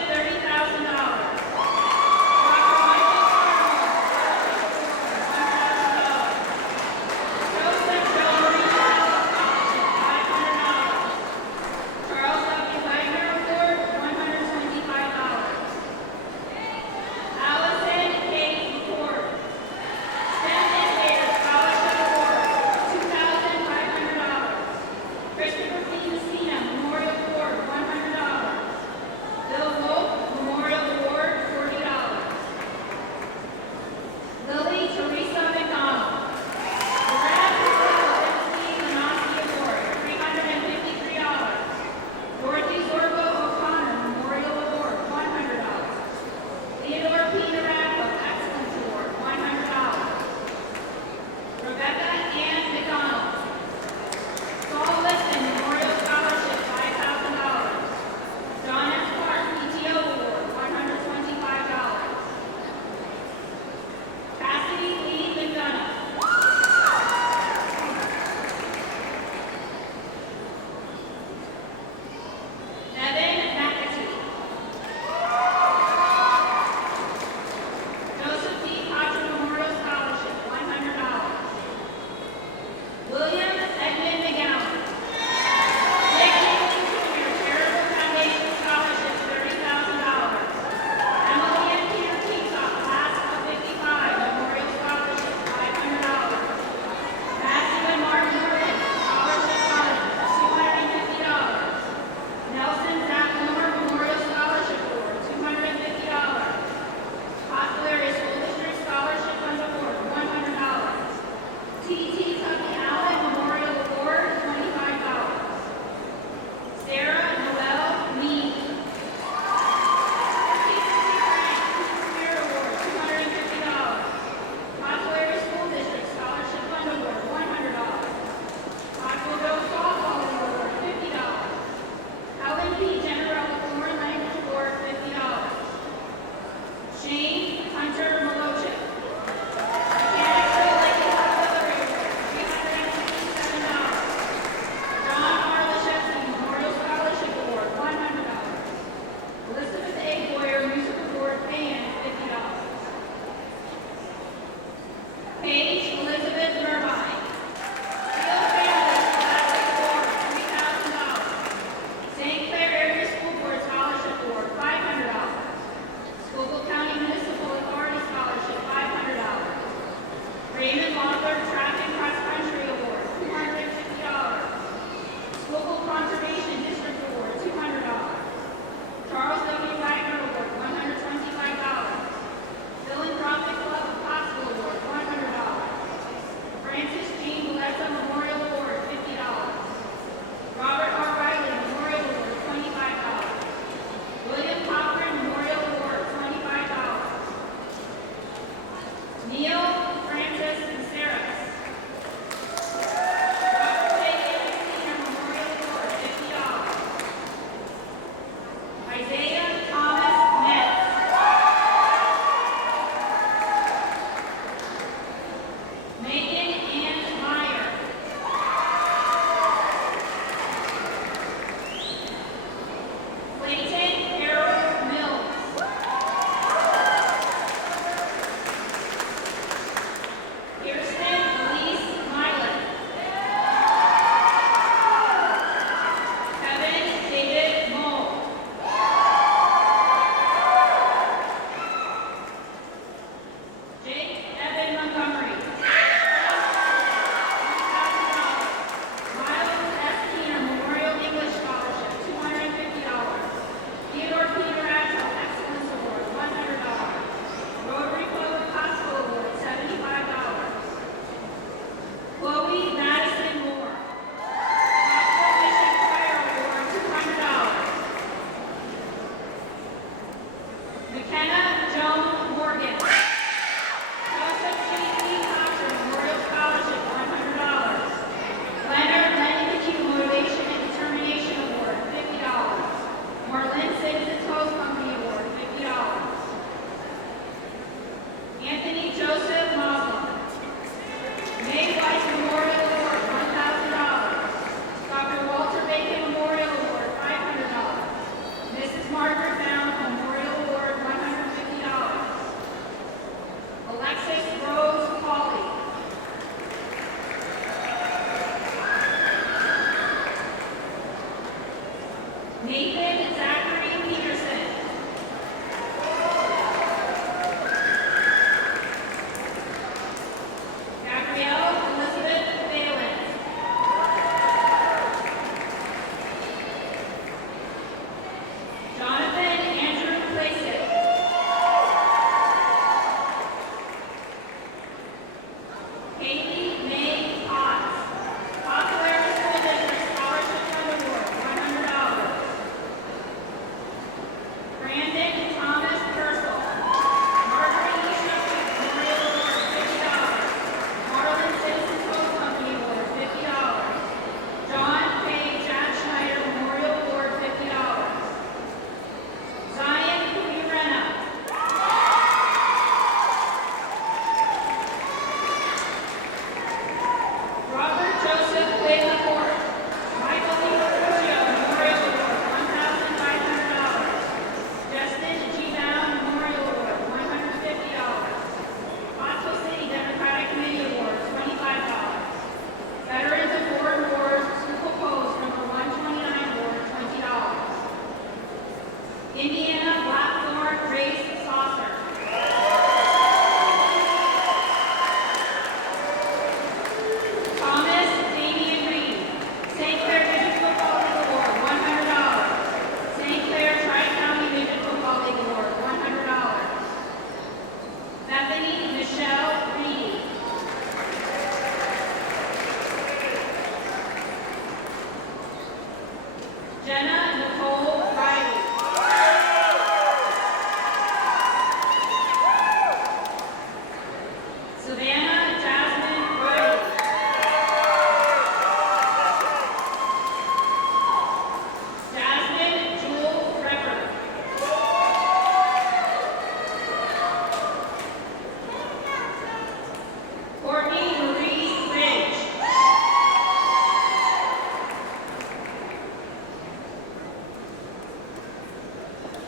Nathan Zachary Peterson. Gabrielle Elizabeth Valen. Jonathan Andrew Placek. Haley May Potts. Pottsville Area School District Scholarship Fund Award, $100. Brandon Thomas Purcell. Marjorie Isha Memorial Award, $50. Marlin Citizens Home Company Award, $50. John K. Jack Schneider Memorial Award, $50. Zion Kuirena. Robert Joseph Quinn IV. Michael E. Ferruccio Memorial Award, $1,500. Justin G. Brown Memorial Award, $150. Pottsville City Democratic Committee Award, $25. Veterans of Foreign Wars School Post number 129 Award, $20. Indiana Blackthorn Grace Saucer. Thomas Damian Reed. St. Clair Midget Football League Award, $100. St. Clair Tri-County Midget Football League Award, $100. Bethany Michelle Reedy. Jenna Nicole Riley. Savannah Jasmine Riley. Jasmine Jewel Recker. Courtney Marie Ridge.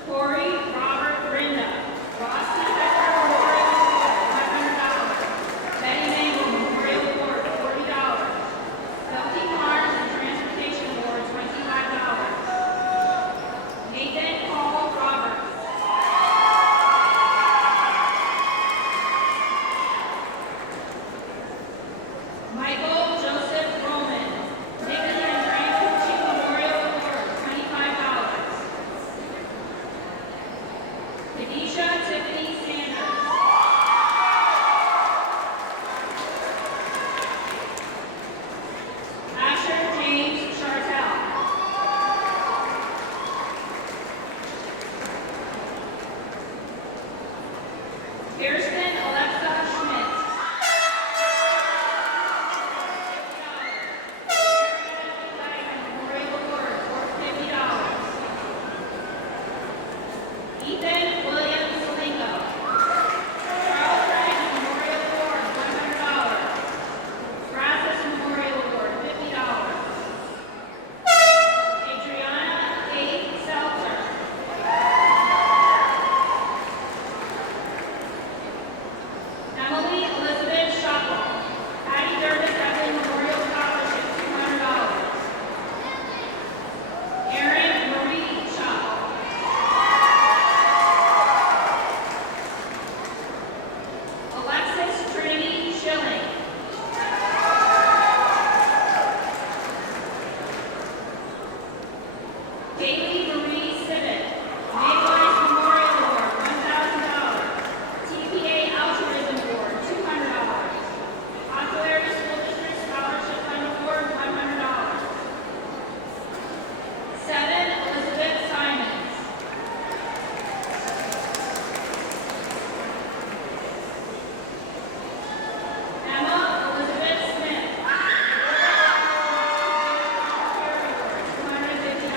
Corey Robert Brinda. Rossi Becker Memorial Award, $500. Betty Mangle Memorial Award, $40. Felty Farms and Transportation Award, $25. Nathan Paul Roberts. Michael Joseph Roman. Nicholas and Frank Pucci Memorial Award, $25. Kadisha Tiffany Sanders. Asher James Chartel. Kirsten Alexa Schmidt. Memorial Award, $50. Ethan William Salingo. Charles Reagan Memorial Award, $100. Brazos Memorial Award, $50. Adriana A. Seltzer. Emily Elizabeth Shotwell. Patty Dervis Evelyn Memorial Scholarship, $200. Erin Marie Shotwell. Alexis Trinity Schilling. Haley Marie Sibbett. Mayflies Memorial Award, $1,000. TPA Altruism Award, $200. Pottsville Area School District Scholarship Fund Award, $100. 7 Elizabeth Simons. Emma Elizabeth Smith. $250.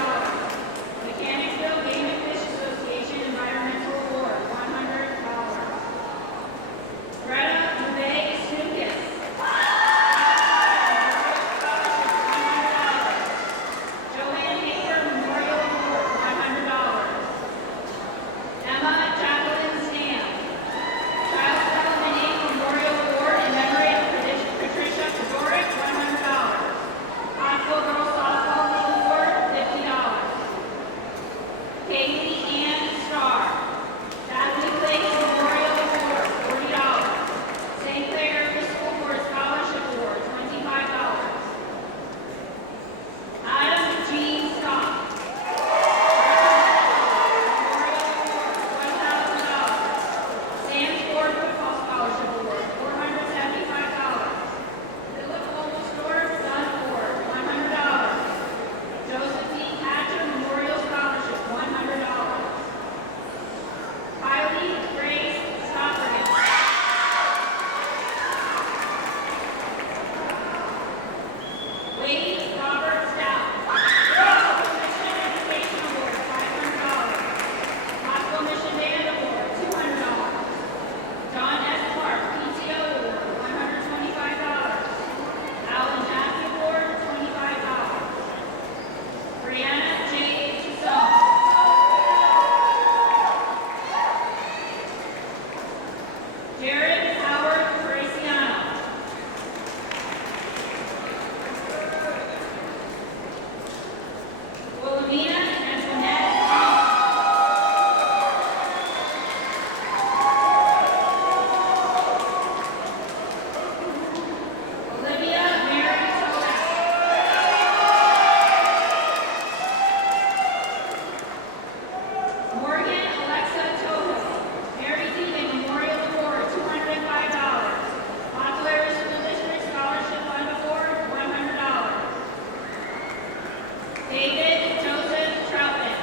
David Joseph Troutman.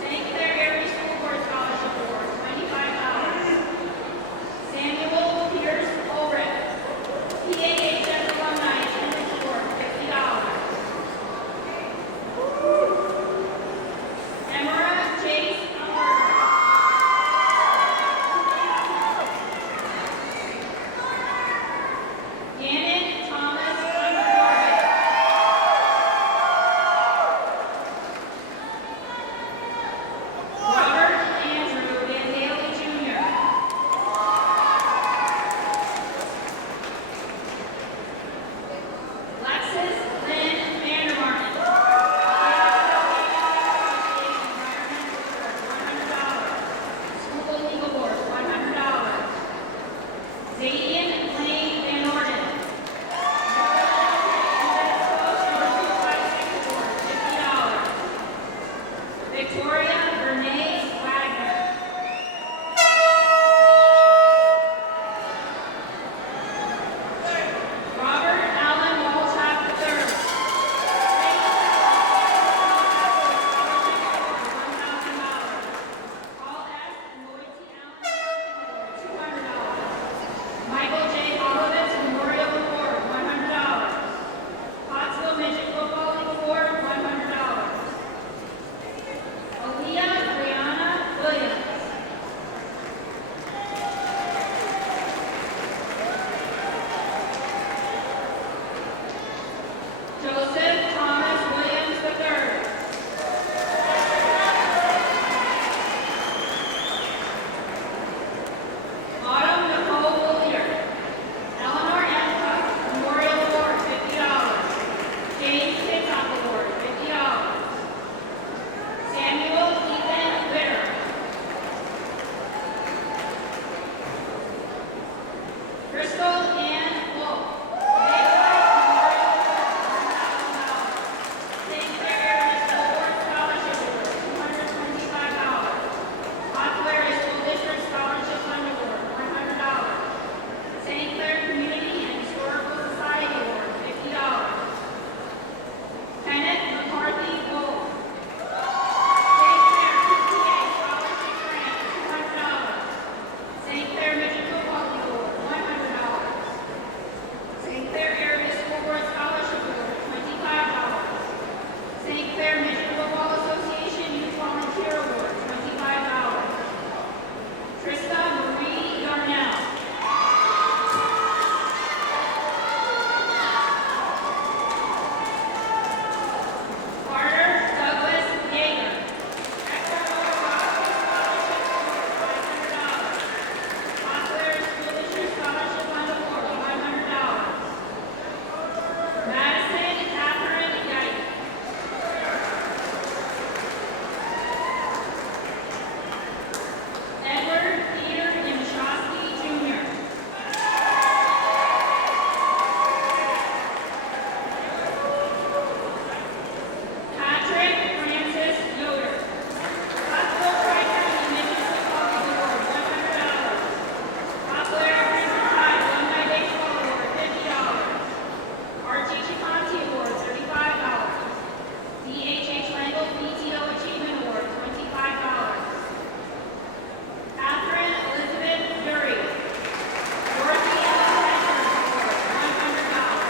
St. Clair Area School Board Scholarship Award, $25. Samuel Pierce Ulrich, PAHS Alumni Attendance Award, $50. Emera Chase Umberger. Gannon Thomas Underwood. Robert Andrew Van Daly Jr. Alexis Lynn Vandermartin. School Legal Board, $100. Zadian Lane Van Orden. Victoria Renee Wagner. Robert Allen Walchuk III. Paul S. and Lloyd T. Allen, $200. Michael J. Holovitz Memorial Award, $100. Pottsville Midget Football League Award, $100. Aaliyah Brianna Williams. Joseph Thomas Williams III. Autumn Nicole Willier. Eleanor M. Cook Memorial Award, $50. James Pittock Award, $50. Samuel Ethan Witter. Crystal Ann Wolf. St. Clair Area School Board Scholarship Award, $225. Pottsville Area School District Scholarship Fund Award, $100. St. Clair Community and Historical Society Award, $50. Kenneth McCarthy Gold. St. Clair PTA Scholarship Grant, $200. St. Clair Midget Football League Award, $100. St. Clair Area School Board Scholarship Award, $25. St. Clair Midget Football Association Youth Volunteer Award, $25. Trista Marie Darnell. Carter Douglas Yeager. Pottsville School District Scholarship Fund Award, $500. Madison Catherine Yike. Edward Peter Yamashowski Jr. Patrick Francis Yoder. Pottsville Tri-County Midget Football League Award, $100. Pottsville Area Crimson Tide Alumni Baseball Award, $50. Archie Chicanti Award, $35. DHH Langle PTO Achievement Award, $25. Catherine Elizabeth Dury. Dorothy L. Spencer Award, $100.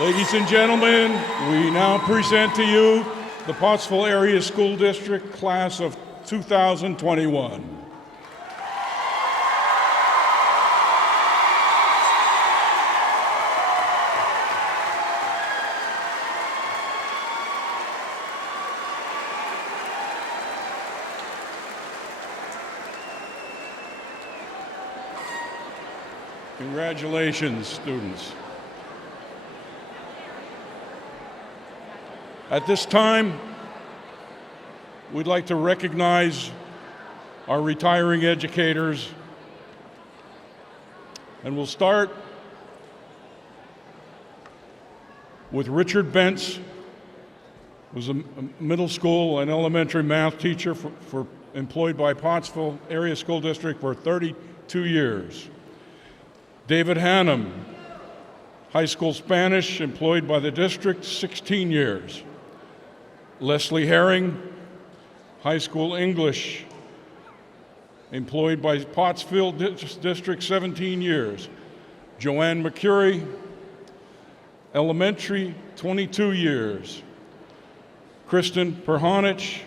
Ladies and gentlemen, we now present to you the Pottsville Area School District Class of 2021. Congratulations, students. At this time, we'd like to recognize our retiring educators, and we'll start with Richard Bentz, who was a middle school and elementary math teacher employed by Pottsville Area School District for 32 years. David Hannum, high school Spanish, employed by the district 16 years. Leslie Herring, high school English, employed by Pottsville District 17 years. Joanne McCurry, elementary, 22 years. Kristen Perhonich,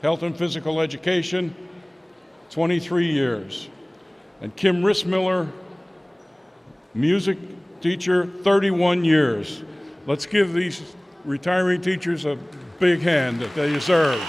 health and physical education, 23 years. And Kim Rissmiller, music teacher, 31 years. Let's give these retiring teachers a big hand that they deserve.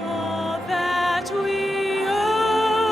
All that we owe.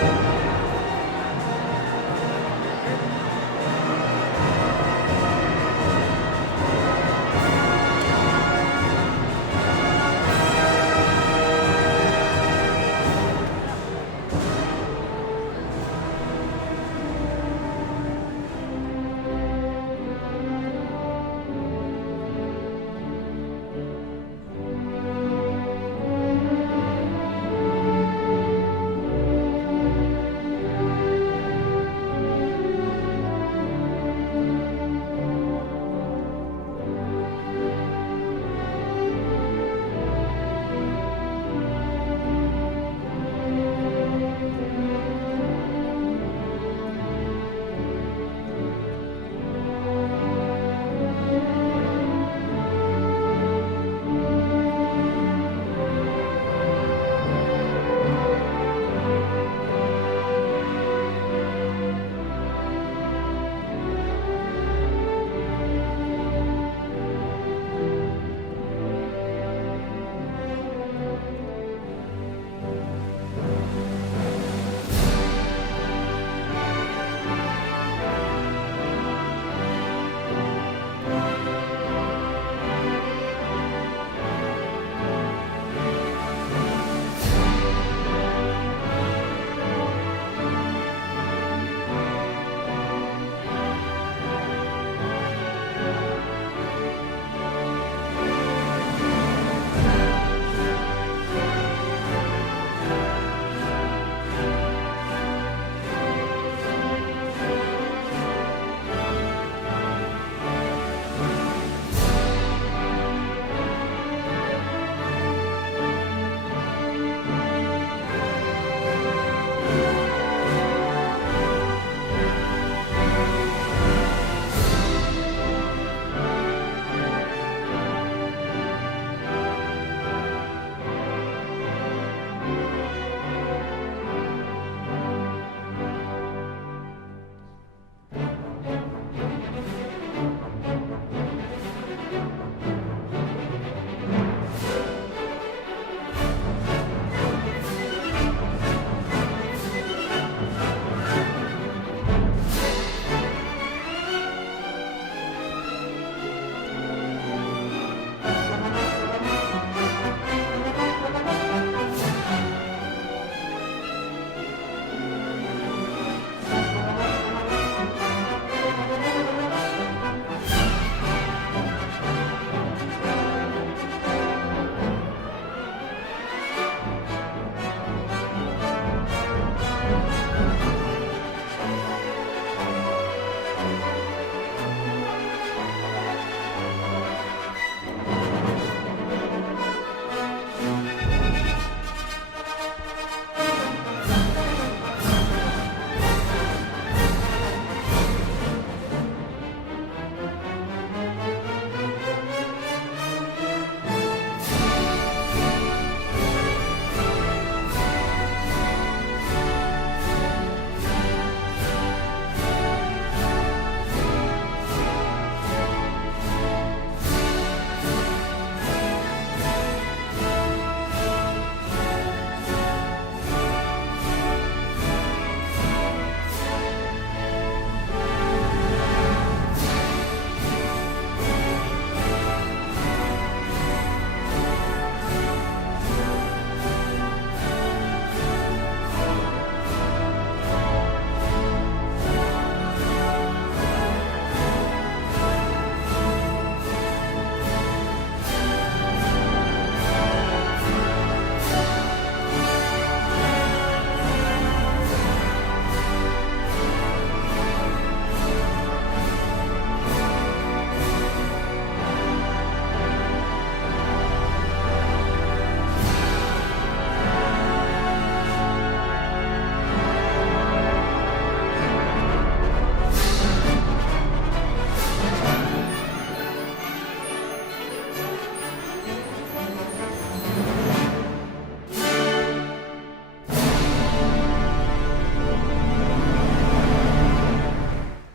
Thank you.